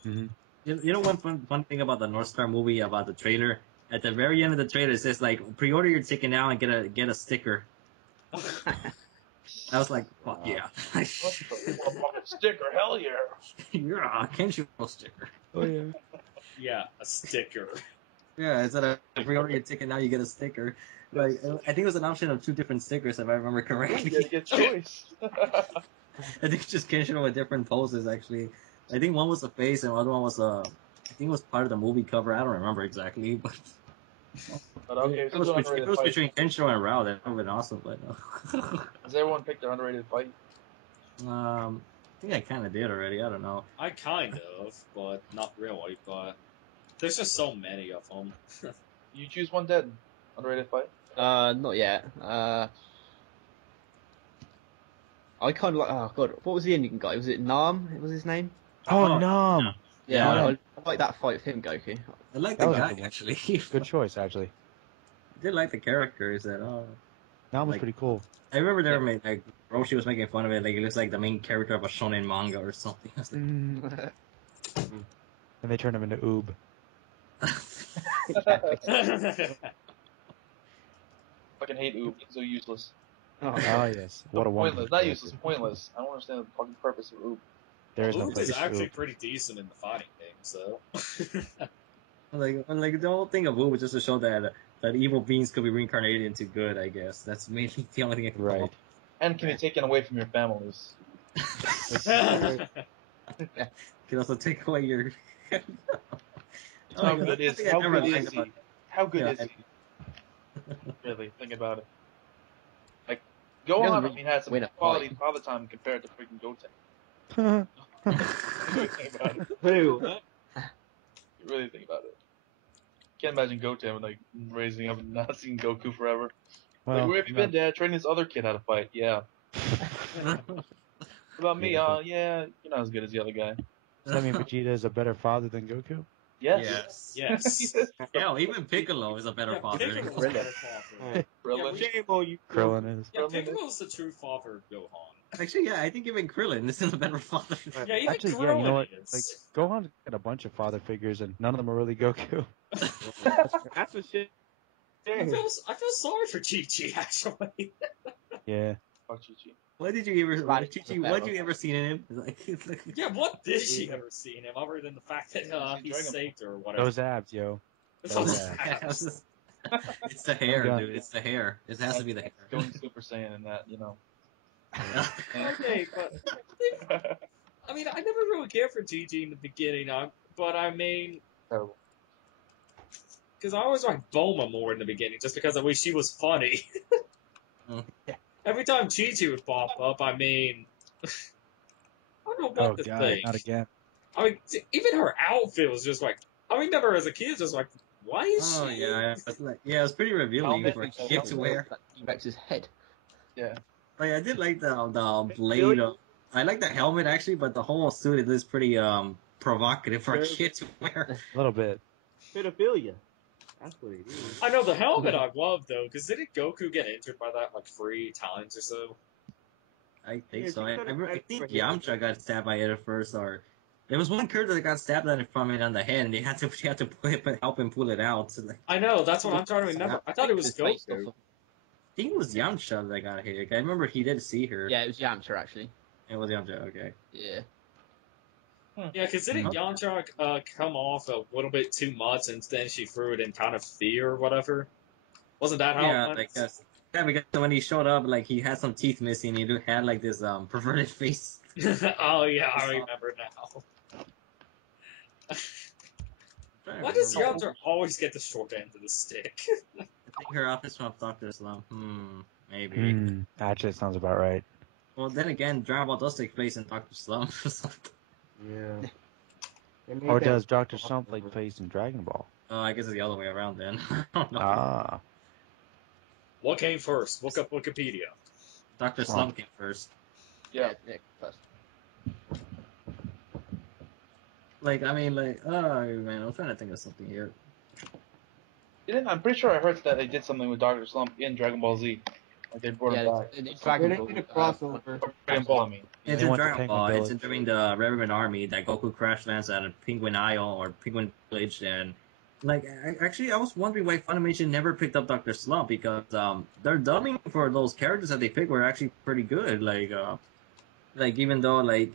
Mm-hmm. You know one fun thing about the North Star movie, about the trailer? At the very end of the trailer, it says like, pre-order your ticket now and get a sticker. I was like, fuck yeah. What the motherfucking sticker? Hell yeah. You're a Kenshiro sticker. Oh, yeah. Yeah, a sticker. Yeah, instead of pre-order your ticket now, you get a sticker. Like, I think it was an option of 2 different stickers, if I remember You correctly. gotta get choice. I think it's just Kenshiro with different poses, actually. I think one was a face and the other one was I think it was part of the movie cover. I don't remember exactly, but But okay, if so it was, the between, if it was underrated fight. between Kenshiro and Rao, that would have been awesome, but no. Does everyone pick their underrated fight? I think I kind of did already. I don't know. I kind of, but not really. But there's just so many of them. You choose one, dead. Underrated fight? Not yet. I kind of like. Oh god, what was the Indian guy? Was it Nam? Was his name? Oh, Nom. Yeah, Yeah. I like that fight with him, Goku. I like That the was a guy, good one. actually. Good choice, actually. I did like the characters. Nom was Like- pretty cool. I remember they were like, Roshi was making fun of it, like it looks like the main character of a shonen manga or something. I was like, And they turned him into Oob. Fucking hate Oob. He's so useless. Oh, yes. What a wonderful Pointless. Not character. useless. Pointless. I don't understand the fucking purpose of Oob. There is no Oob place is for actually Oob. pretty decent in the fighting game, so. like the whole thing of Wu was just to show that evil beings could be reincarnated into good. I guess that's mainly the only thing I can Right. call. And can be taken away from your families. Can also take away your. How good is How good is liked he? about- How good Yeah, is he? Really, think about it. Like, Gohan, I mean, had some win a quality fight. father time compared to freaking Goten. Think about it. Who? You really think about it. Can't imagine Goten like raising up and not seeing Goku forever. Well, like, where have you been, Dad? Training this other kid how to fight. Yeah. What about me? Beautiful. Yeah, you're not as good as the other guy. Does that mean Vegeta is a better father than Goku? Yes. Yes. Hell, even Piccolo is a better Yeah, father. Piccolo's a better father. Krillin. Shame on you. Krillin is. Yeah, Piccolo's the true father of Gohan. Actually, yeah, I think even Krillin is a better father. Yeah, even Actually, Krillin yeah, you know what? is. Like, Gohan's got a bunch of father figures, and none of them are really Goku. That's a shit. I feel sorry for Chi-Chi, actually. Yeah. Fuck Chi-Chi. What did you ever? What did you ever seen in him? It's like, Yeah, what did she ever see in him other than the fact that he Dragon saved her or whatever? Those abs, yo. It's those those abs. abs. it's the hair, God. dude. It's the hair. It has to be the hair. Going Super Saiyan and that, you know. Okay, but I mean, I never really cared for Gigi in the beginning, but I mean, Terrible. because I always liked Bulma more in the beginning, just because I wish she was funny. Mm. Every time Chi-Chi would pop up, I mean, I don't know what Oh, to God, think. not again. I mean, even her outfit was just like, I remember as a kid, just like, why is Oh she? yeah, it's like, yeah, it was pretty revealing Helmet for a and kid to wear. T-Rex's head. Yeah. Like, I did like the blade. I like the helmet actually, but the whole suit is pretty provocative for a kid to wear. A little bit. Pedophilia. That's what it is. I know the helmet I love though, because didn't Goku get injured by that like 3 times or so? I think Yeah, so. she I could've think went for him. Yamcha got stabbed by it at first, or There was one character that got stabbed at it from it on the head, and they had to help him pull it out. So, like, I know, that's what I'm trying to remember. I thought it was Goku. I think it was Yamcha that got hit. I remember he did see her. Yeah, it was Yamcha actually. It was Yamcha, okay. Yeah. Yeah, because didn't Yamcha come off a little bit too much, and then she threw it in kind of fear or whatever? Wasn't that how it went? Because when he showed up, like, he had some teeth missing, he had, like, this perverted face. Oh, yeah, I remember now. Why does Yamcha always get the short end of the stick? I think her office from Dr. Slump. Maybe. Actually, it sounds about right. Well, then again, Dragon Ball does take place in Dr. Slump. Yeah. Or does Dr. Slump take place in Dragon Ball? Oh, I guess it's the other way around then. I don't know. Ah. What came first? Look up Wikipedia. Dr. Slump came first. Yeah. First. Like, I mean, like, oh man, I'm trying to think of something here. I'm pretty sure I heard that they did something with Dr. Slump in Dragon Ball Z. Like they brought him back. It's Dragon Ball. They did a crossover. Dragon Ball, I mean. It's They in went to Dragon Penguin Ball. It's Village. during the Red Ribbon Army that Goku crash lands at a Penguin Isle or Penguin Village, and like, I was wondering why Funimation never picked up Dr. Slump, because their dubbing for those characters that they picked were actually pretty good. Like even though like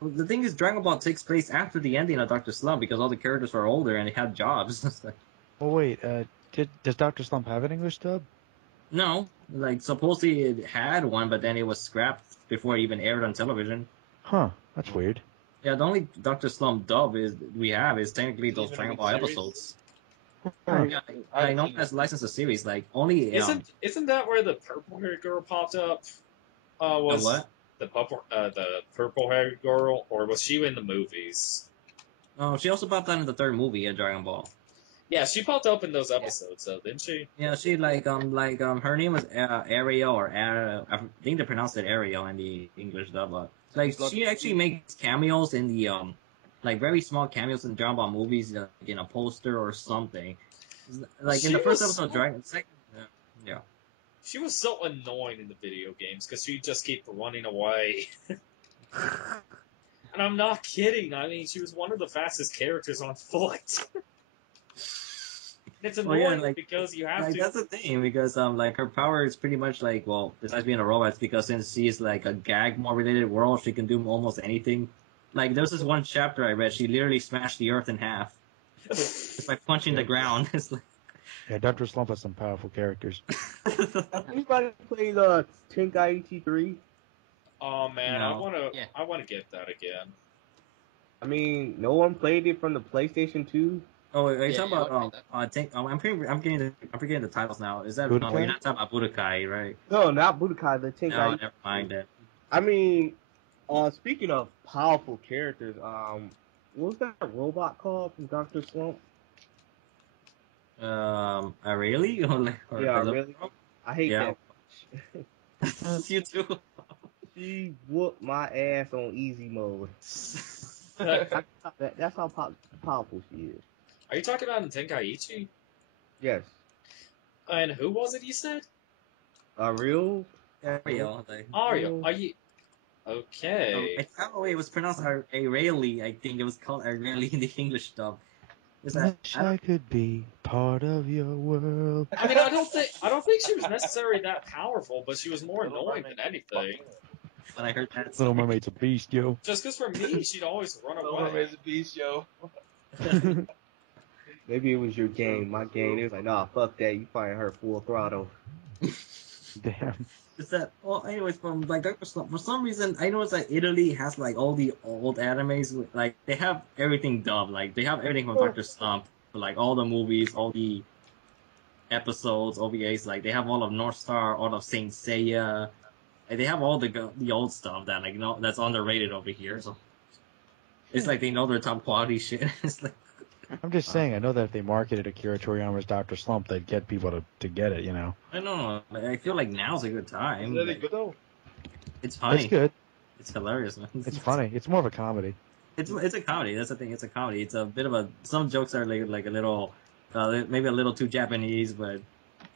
the thing is, Dragon Ball takes place after the ending of Dr. Slump because all the characters were older and they had jobs. Well, wait. Does Dr. Slump have an English dub? No, like supposedly it had one, but then it was scrapped before it even aired on television. Huh. That's weird. Yeah, the only Dr. Slump dub we have is technically those Even Dragon in Ball series? episodes. Huh. Yeah, I know that's licensed a series. Like only Isn't that where the purple haired girl popped up? Was what? the purple haired girl, or was she in the movies? Oh, she also popped out in the third movie in Dragon Ball. Yeah, she popped up in those episodes, though, didn't she? Yeah, she her name was Ariel, or I think they pronounced it Ariel in the English dub. Like she actually makes cameos in the like very small cameos in Dragon Ball movies, like in a poster or something. Like in the first episode of Dragon, yeah. She was so annoying in the video games because she'd just keep running away. And I'm not kidding. I mean, she was one of the fastest characters on foot. It's annoying because you have to. That's the thing, because like her power is pretty much like, well, besides being a robot, it's because since she's like a Gagmore related world, she can do almost anything. Like there's this one chapter I read, she literally smashed the earth in half just by punching the ground. It's like, Yeah, Dr. Slump has some powerful characters. Anybody played Tenkaichi 3? Oh man, No. I wanna get that again. I mean, no one played it from the PlayStation 2. oh, are you Yeah, talking yeah, about I'm forgetting the titles now. Is that Budokai? you're not talking about Budokai, right? No, not Budokai, the No, Tenkaichi. never mind that. I mean, speaking of powerful characters, what was that robot called from Dr. Slump? Really? Or Yeah, really. I hate Yeah. that. You too. She whooped my ass on easy mode. That's how powerful she is. Are you talking about in Tenkaichi? Yes. And who was it you said? Real? Ariel, like, Ario. Are you... Okay. it was pronounced Aireli. I think it was called Aireli in the English dub. Is that? Wish I could be part of your world. I mean, I don't think she was necessarily that powerful, but she was more annoying than anything. When I heard that, Little Mermaid's a beast, yo. Just because for me, she'd always run Little away. Mermaid's a beast, yo. Maybe it was your game. My game, it was like, nah, fuck that. You find her full throttle. Damn. is that? Well, anyways, from like Dr. Slump, for some reason, I noticed that Italy has like all the old animes. Like they have everything dubbed. Like they have everything from Dr. Slump, like all the movies, all the episodes, OVAs. Like they have all of North Star, all of Saint Seiya. Like, they have all the old stuff that like that's underrated over here. So it's like they know their top quality shit. It's like. I'm just saying, I know that if they marketed Akira Toriyama's Dr. Slump, they'd get people to get it, you know? I don't know. Like, I feel like now's a good time. Is that Like, good though? it's funny. It's good. It's hilarious, man. It's funny. It's more of a comedy. It's a comedy. That's the thing. It's a comedy. It's a bit of some jokes are like a little, maybe a little too Japanese, but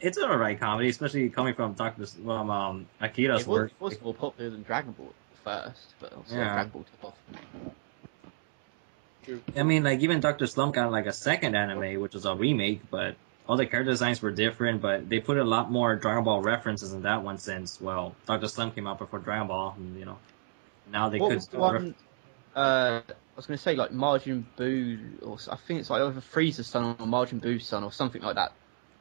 it's an alright comedy, especially coming from Akira's It work. was more popular than Dragon Ball first, but also Yeah. Dragon Ball took off. I mean, like, even Dr. Slump got, like, a second anime, which was a remake, but all the character designs were different, but they put a lot more Dragon Ball references in that one since, well, Dr. Slump came out before Dragon Ball, and, you know, now they What could... was the one? I was going to say, like, Majin Buu, or I think it's like either Frieza's son or Majin Buu's son or something like that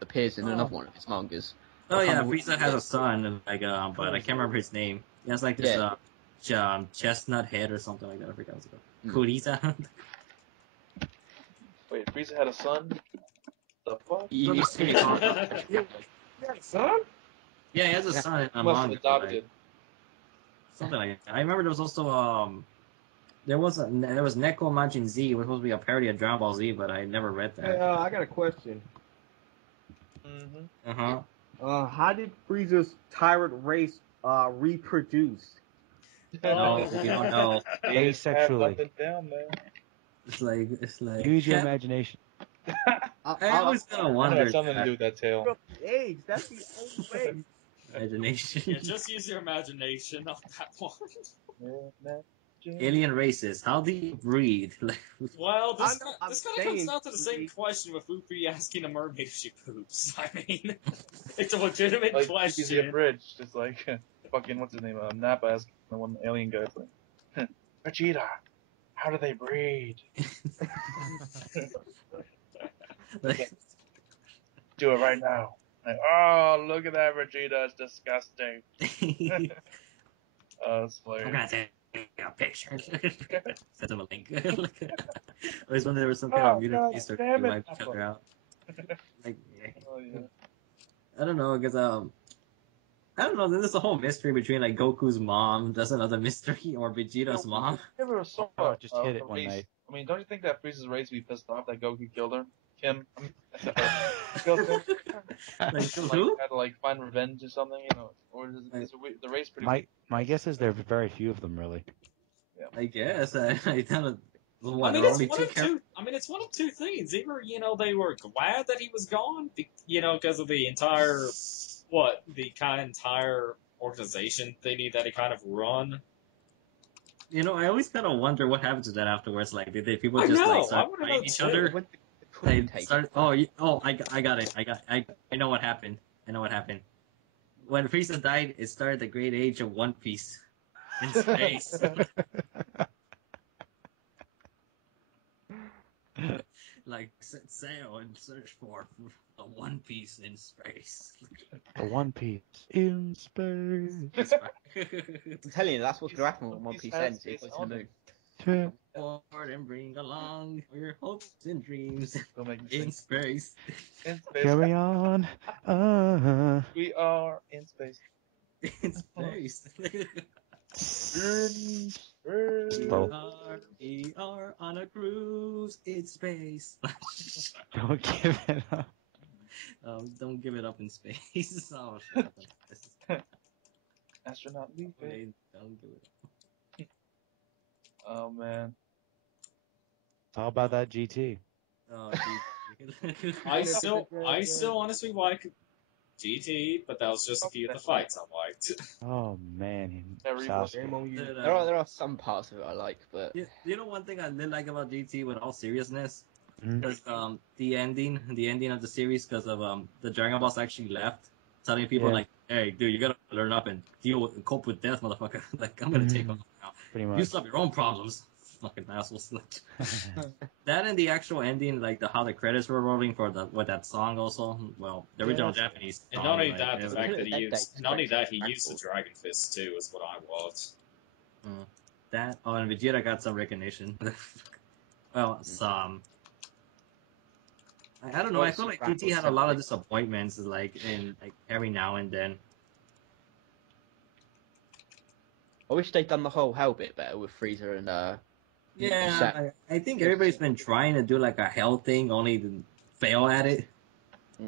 appears in another one of his mangas. Oh, yeah, Frieza has a son, like, but I can't remember his name. He has, like, this, chestnut head or something like that. I forgot what it's called. Kuriza? Wait, Frieza had a son? The fuck? You see me call him. He had a son? Yeah, he has a son in a Must have manga. adopted. Like, something like that. I remember there was also, there was Neko Majin Z. It was supposed to be a parody of Dragon Ball Z, but I never read that. Hey, I got a question. Mm-hmm. Uh-huh. How did Frieza's tyrant race reproduce? No, we don't know. Asexually. Down, man. It's like... Use your imagination. I always kind of wondered. Something to do with that tail. Eggs, that's the only way. Imagination. Yeah, just use your imagination on that one. Alien races. How do you breed? Well, this I know, kind of I'm comes saying down to the same breed. question with Luffy asking a mermaid if she poops. I mean, it's a legitimate Like, question. he's the bridge, just like, fucking, what's his name? Nappa asking the one alien guy. It's like, Vegeta, how do they breed? Like, Do it right now. Like, oh, look at that, Vegeta, it's disgusting. It's I'm hilarious. gonna take a picture. Send him a link. I always wonder there was some kind of mutant God race or damn it, wipe each other out. Like, Oh, yeah. I don't know, because I don't know. There's a whole mystery between like Goku's mom. That's another mystery, or Vegeta's mom. Never saw Just hit it one race. night. I mean, don't you think that Frieza's race would be pissed off that Goku killed her? Kim? I mean, killed him? Like Like, who? had to like find revenge or something, you know? Or is the race pretty? My guess is there are very few of them, really. I guess I kind of. What, I mean, there are it's only one two of two. I mean, it's one of two things. Either they were glad that he was gone, because of the entire entire organization thingy that he kind of run. I always kind of wonder what happened to that afterwards. Like, did people I just know, like I start wanna fighting know each too. other? They They start. I got it. I know what happened. I know what happened. When Frieza died, it started the great age of One Piece in space. Like, set sail and search for a One Piece in space. A One Piece in space. That's right. I'm telling you, that's what's going to happen when One Piece ends. Space It goes to the moon. Come forward and bring along your hopes and dreams Don't make me in sing. space. In space. Carry on. We are in space. In space. We are on a cruise in space. Don't give it up. Don't give it up in space. Oh, shut up. Astronaut leave. Okay, don't give it up. Oh man. How about that GT? Oh, geez. I still honestly like GT, but that was just a few of the fights I liked. Oh man, Every Sasuke. Shame on you. There are some parts of it I like, but You know one thing I did like about GT, with all seriousness, Mhm. because the ending of the series, because of the Dragon Balls actually left, telling people Yeah. like, hey, dude, you gotta learn up and cope with death, motherfucker. Like, I'm gonna take Mhm. off now. Pretty You much. solve your own problems, fucking assholes. That and the actual ending, like how the credits were rolling for that song also. Well, the original Japanese song. And not only like, that, the it was- fact that he That used the Dragon Fist too is what I loved. that and Vegeta got some recognition. Well, some. I don't know. I feel like GT had a lot of disappointments, like every now and then. I wish they'd done the whole hell bit better with Frieza and Yeah, I think everybody's been trying to do like a hell thing, only to fail at it. Yeah,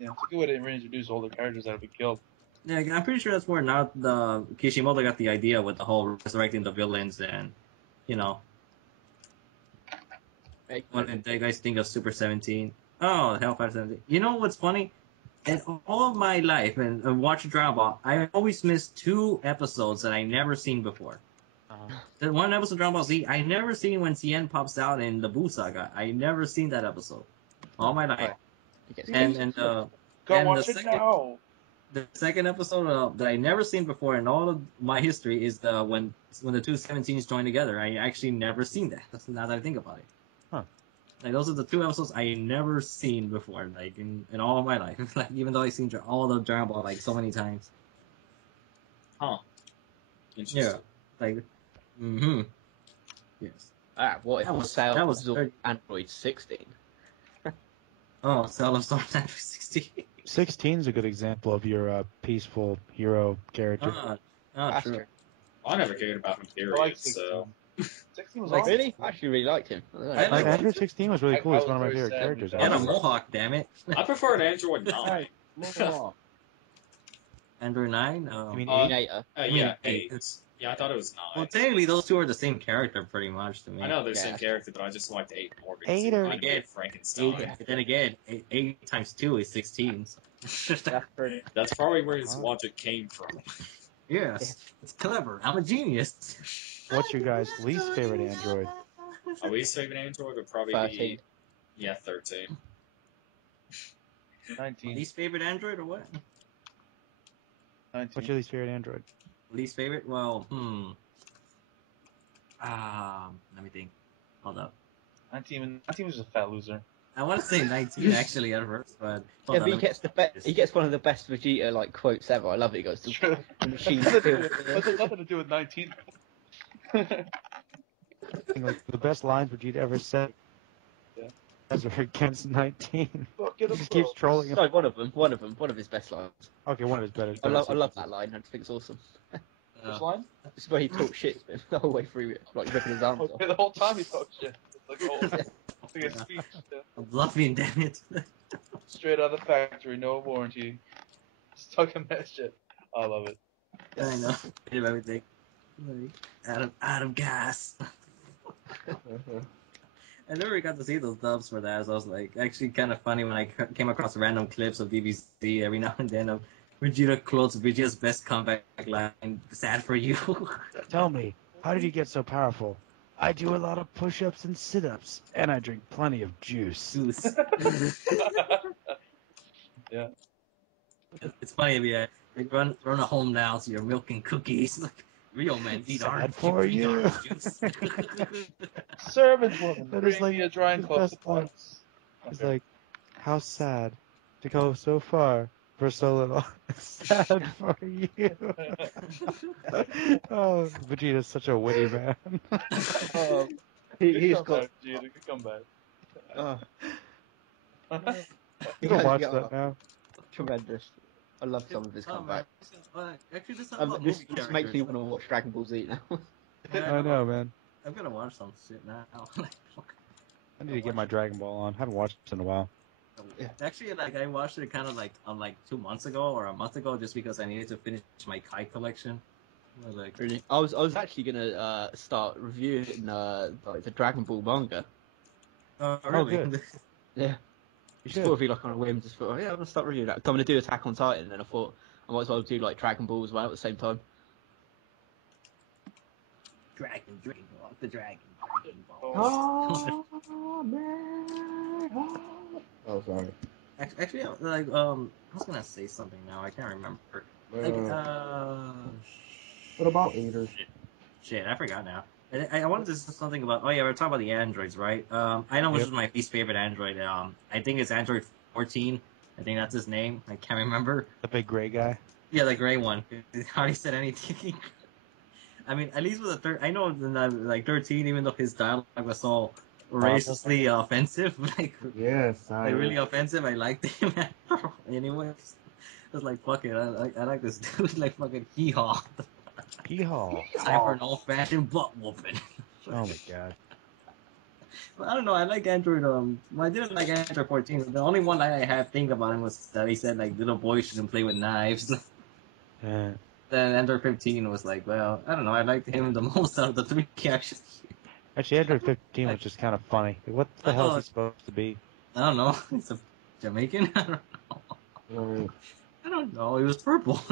it's a good way to reintroduce all the characters that have been killed. Yeah, I'm pretty sure that's where now the Kishimoto got the idea with the whole resurrecting the villains and, what did you guys think of Super 17? Oh, Hellfire 17. You know what's funny? In all of my life and watching Dragon Ball, I always miss 2 episodes that I never seen before. The one episode of Dragon Ball Z, I never seen when Cien pops out in the Buu Saga. I never seen that episode. All my life. And Go and watch it now. the second episode that I never seen before in all of my history is when the two 17s join together. I actually never seen that. That's now that I think about it. Huh. Like those are the two episodes I never seen before, like in all of my life. Like even though I've seen all the Dragon Ball like so many times. Huh. Interesting. Yeah. Like. Mm-hmm. Yes. What if That was- Cell that was was very- Android 16? Oh, Cell of Star Android 16. 16's a good example of your peaceful hero character. That's True. true. I never cared about him, I period, like so... 16 was Like, awesome. Really? I actually really liked him. I don't know. I Like like Android 16 was really cool. I It's one of my was very favorite sad characters. when And a Yeah. mohawk, damn it. I preferred Android 9. Alright, moving on. Android 9? You mean Uh, eight? Terminator. Yeah, mean, 8. Yeah, I thought it was 9. Well, technically, those two are the same character, pretty much, to me. I know they're the same Yeah. character, but I just liked 8 more because Eight it or- reminded me of Frankenstein. Yeah. But then again, 8 times 2 is 16. So. That's true. That's probably where his Huh? logic came from. Yes, it's clever. I'm a genius. What's your guys' least favorite android? My least favorite Android would probably 13. be... Yeah, 13. 19. Least favorite Android or what? 19. What's your least favorite android? Least favorite? Well, let me think. Hold up. 19 was a fat loser. I want to say 19 actually at first, but Yeah, hold on, but he let me- gets he gets one of the best Vegeta like quotes ever. I love it. He goes, True. "The machine That's still." nothing to do with 19. I think, like, the best lines Vegeta ever said. Yeah. As we're against 19. Look, He get him just keeps trolling him. No, one of his best lines. Okay, one of his better. I love that line. I think it's awesome. Which line? This is where he talks shit to him the whole way through, like ripping his arms off. Okay, the whole time he talks shit. It's like, oh, it's like a speech. Yeah. I'm bluffing, damn it. Straight out of the factory, no warranty. Just talking that shit. I love it. I know. I do everything. Out of gas. I never got to see those dubs for that, so I was like, actually kind of funny when I came across random clips of DBZ every now and then of Vegeta quotes Vegeta's best comeback line, sad for you. Tell me, how did you get so powerful? I do a lot of push-ups and sit-ups, and I drink plenty of juice. Goose. Yeah. It's funny, yeah. Like, run a home now, so you're milking cookies. Like, real men eat Sad orange for eat you. orange juice. Servant woman, That bring is like me a drying the cloth. best line. It's like, how sad to go so far for so little. Sad for you. Oh, Vegeta's such a witty man. He's Good got. comeback, Vegeta. Good comeback. You can has watch got that now. Tremendous. I love some of his comebacks. Actually, this is This makes me want to watch Dragon Ball Z now. I know, man. I'm gonna watch some shit now. I need to get my Dragon Ball on. Haven't watched it in a while. Actually, like I watched it kind of like on like 2 months ago or a month ago, just because I needed to finish my Kai collection. I was like, Really? I was actually gonna start reviewing like the Dragon Ball manga. oh really? good. Yeah. You Just thought of you like on a whim, just thought, oh, yeah, I'm gonna start reviewing that. I'm gonna do Attack on Titan, and then I thought I might as well do like Dragon Ball as well at the same time. Dragon Ball, the Dragon Ball. Oh, sorry. Actually, like I was gonna say something now. I can't remember. Like What about Eaters? Shit, I forgot now. I wanted to say something about. Oh yeah, we're talking about the androids, right? I know which Yep. is my least favorite android. I think it's Android 14. I think that's his name. I can't remember. The big gray guy. Yeah, the gray one. He hardly said anything. I mean, at least with the third, I know like 13, even though his dialogue was so racistly offensive, like Yes, really offensive. I liked him. Anyways, I was like, fuck it. I like this dude. Like fucking hee-haw. Hee-haw. Time for an old-fashioned butt whooping. Oh my god. But I don't know. I like Android. I didn't like Android 14. The only one I had think about him was that he said like little boys shouldn't play with knives. Yeah. Then Android 15 was like, well, I don't know. I liked him the most out of the three characters. Actually, Android 15 was just kind of funny. What the hell is Oh. he supposed to be? I don't know. He's a Jamaican. I don't know. I don't know. He was purple.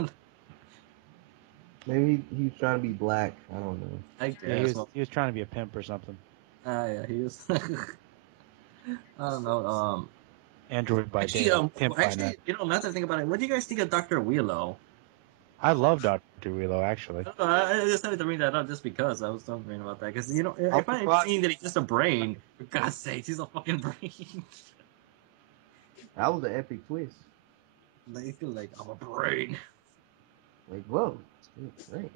Maybe he was trying to be black. I don't know. I Yeah, guess. he was trying to be a pimp or something. Yeah, he was. I don't know. Android by Actually, day, pimp by actually, night. now that I think about it, what do you guys think of Dr. Willow? I love Dr. Willow, actually. I don't know, I just had to bring that up just because I was wondering about that. Because, I I'm find it surprised- interesting that he's just a brain. For God's sake, he's a fucking brain. That was an epic twist. They feel like, I'm a brain. Like, whoa, it's great.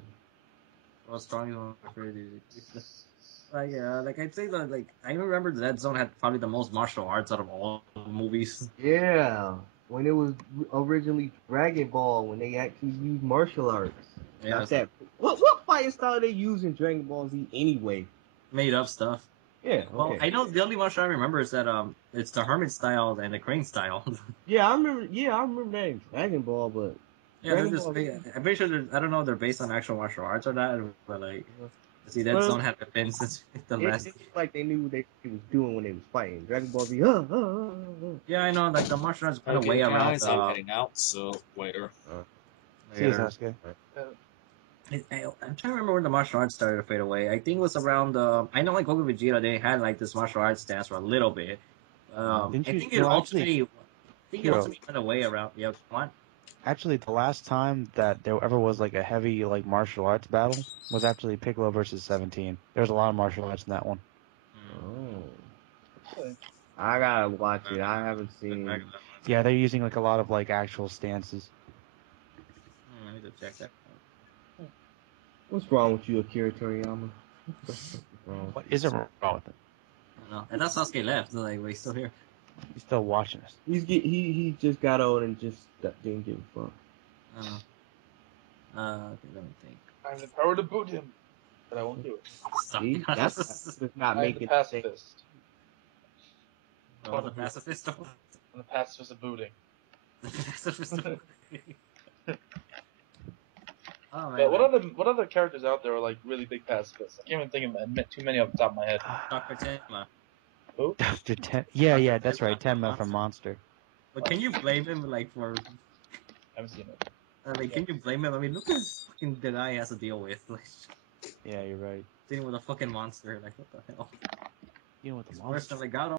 How strong you are. Like I'd say that, like, I remember Dead Zone had probably the most martial arts out of all the movies. Yeah, when it was originally Dragon Ball, when they actually used martial arts. Yeah, Not that. What fighting style they use in Dragon Ball Z anyway? made up stuff. Yeah, Well, okay. I know the only martial I remember is that it's the Hermit style and the Crane style. Yeah, I remember that in Dragon Ball, but Yeah, they're Dragon just. Ball- I'm pretty sure. I don't know if they're based on actual martial arts or not, but like, see, Dead Well, Zone had been since the it last. seemed like they knew what they was doing when they was fighting. Dragon Ball Z. Yeah, I know. Like the martial arts went Okay, way around. guys, I'm heading out, so later. See you, Sasuke. I'm trying to remember when the martial arts started to fade away. I think it was around. I know, like Goku Vegeta, they had like this martial arts stance for a little bit. I Didn't you- think it no, ultimately. actually- I think it Hero. ultimately went away around. Yeah, what? Actually, the last time that there ever was like a heavy like martial arts battle was actually Piccolo versus 17. There was a lot of martial arts in that one. Oh. I gotta watch it. I haven't seen. Yeah, they're using like a lot of like actual stances. I need to check that. What's wrong with you, Akira Toriyama? What's wrong? What isn't wrong with it? I don't know. And that's Sasuke left. So, like, but he's still here. He's still watching us. He just got old and just didn't give a fuck. I don't know. Okay, let me think. I have the power to boot him, but I won't do it. Stop. See, that's not I'm make the it. pacifist. Oh, the pacifist. I'm the pacifist of booting. The pacifist. Oh man. But what other characters out there are like really big pacifists? I can't even think of too many off the top of my head. Dr. Tenma. Who? Dr. Ten. Yeah, that's right. Tenma from Monster. But can you blame him, like, for... I haven't seen it. like, can you blame him? I mean, look at this fucking the guy he has to deal with. Like, Yeah, you're right. dealing with a fucking monster. Like, what the hell? You know what the It's worse than, like, God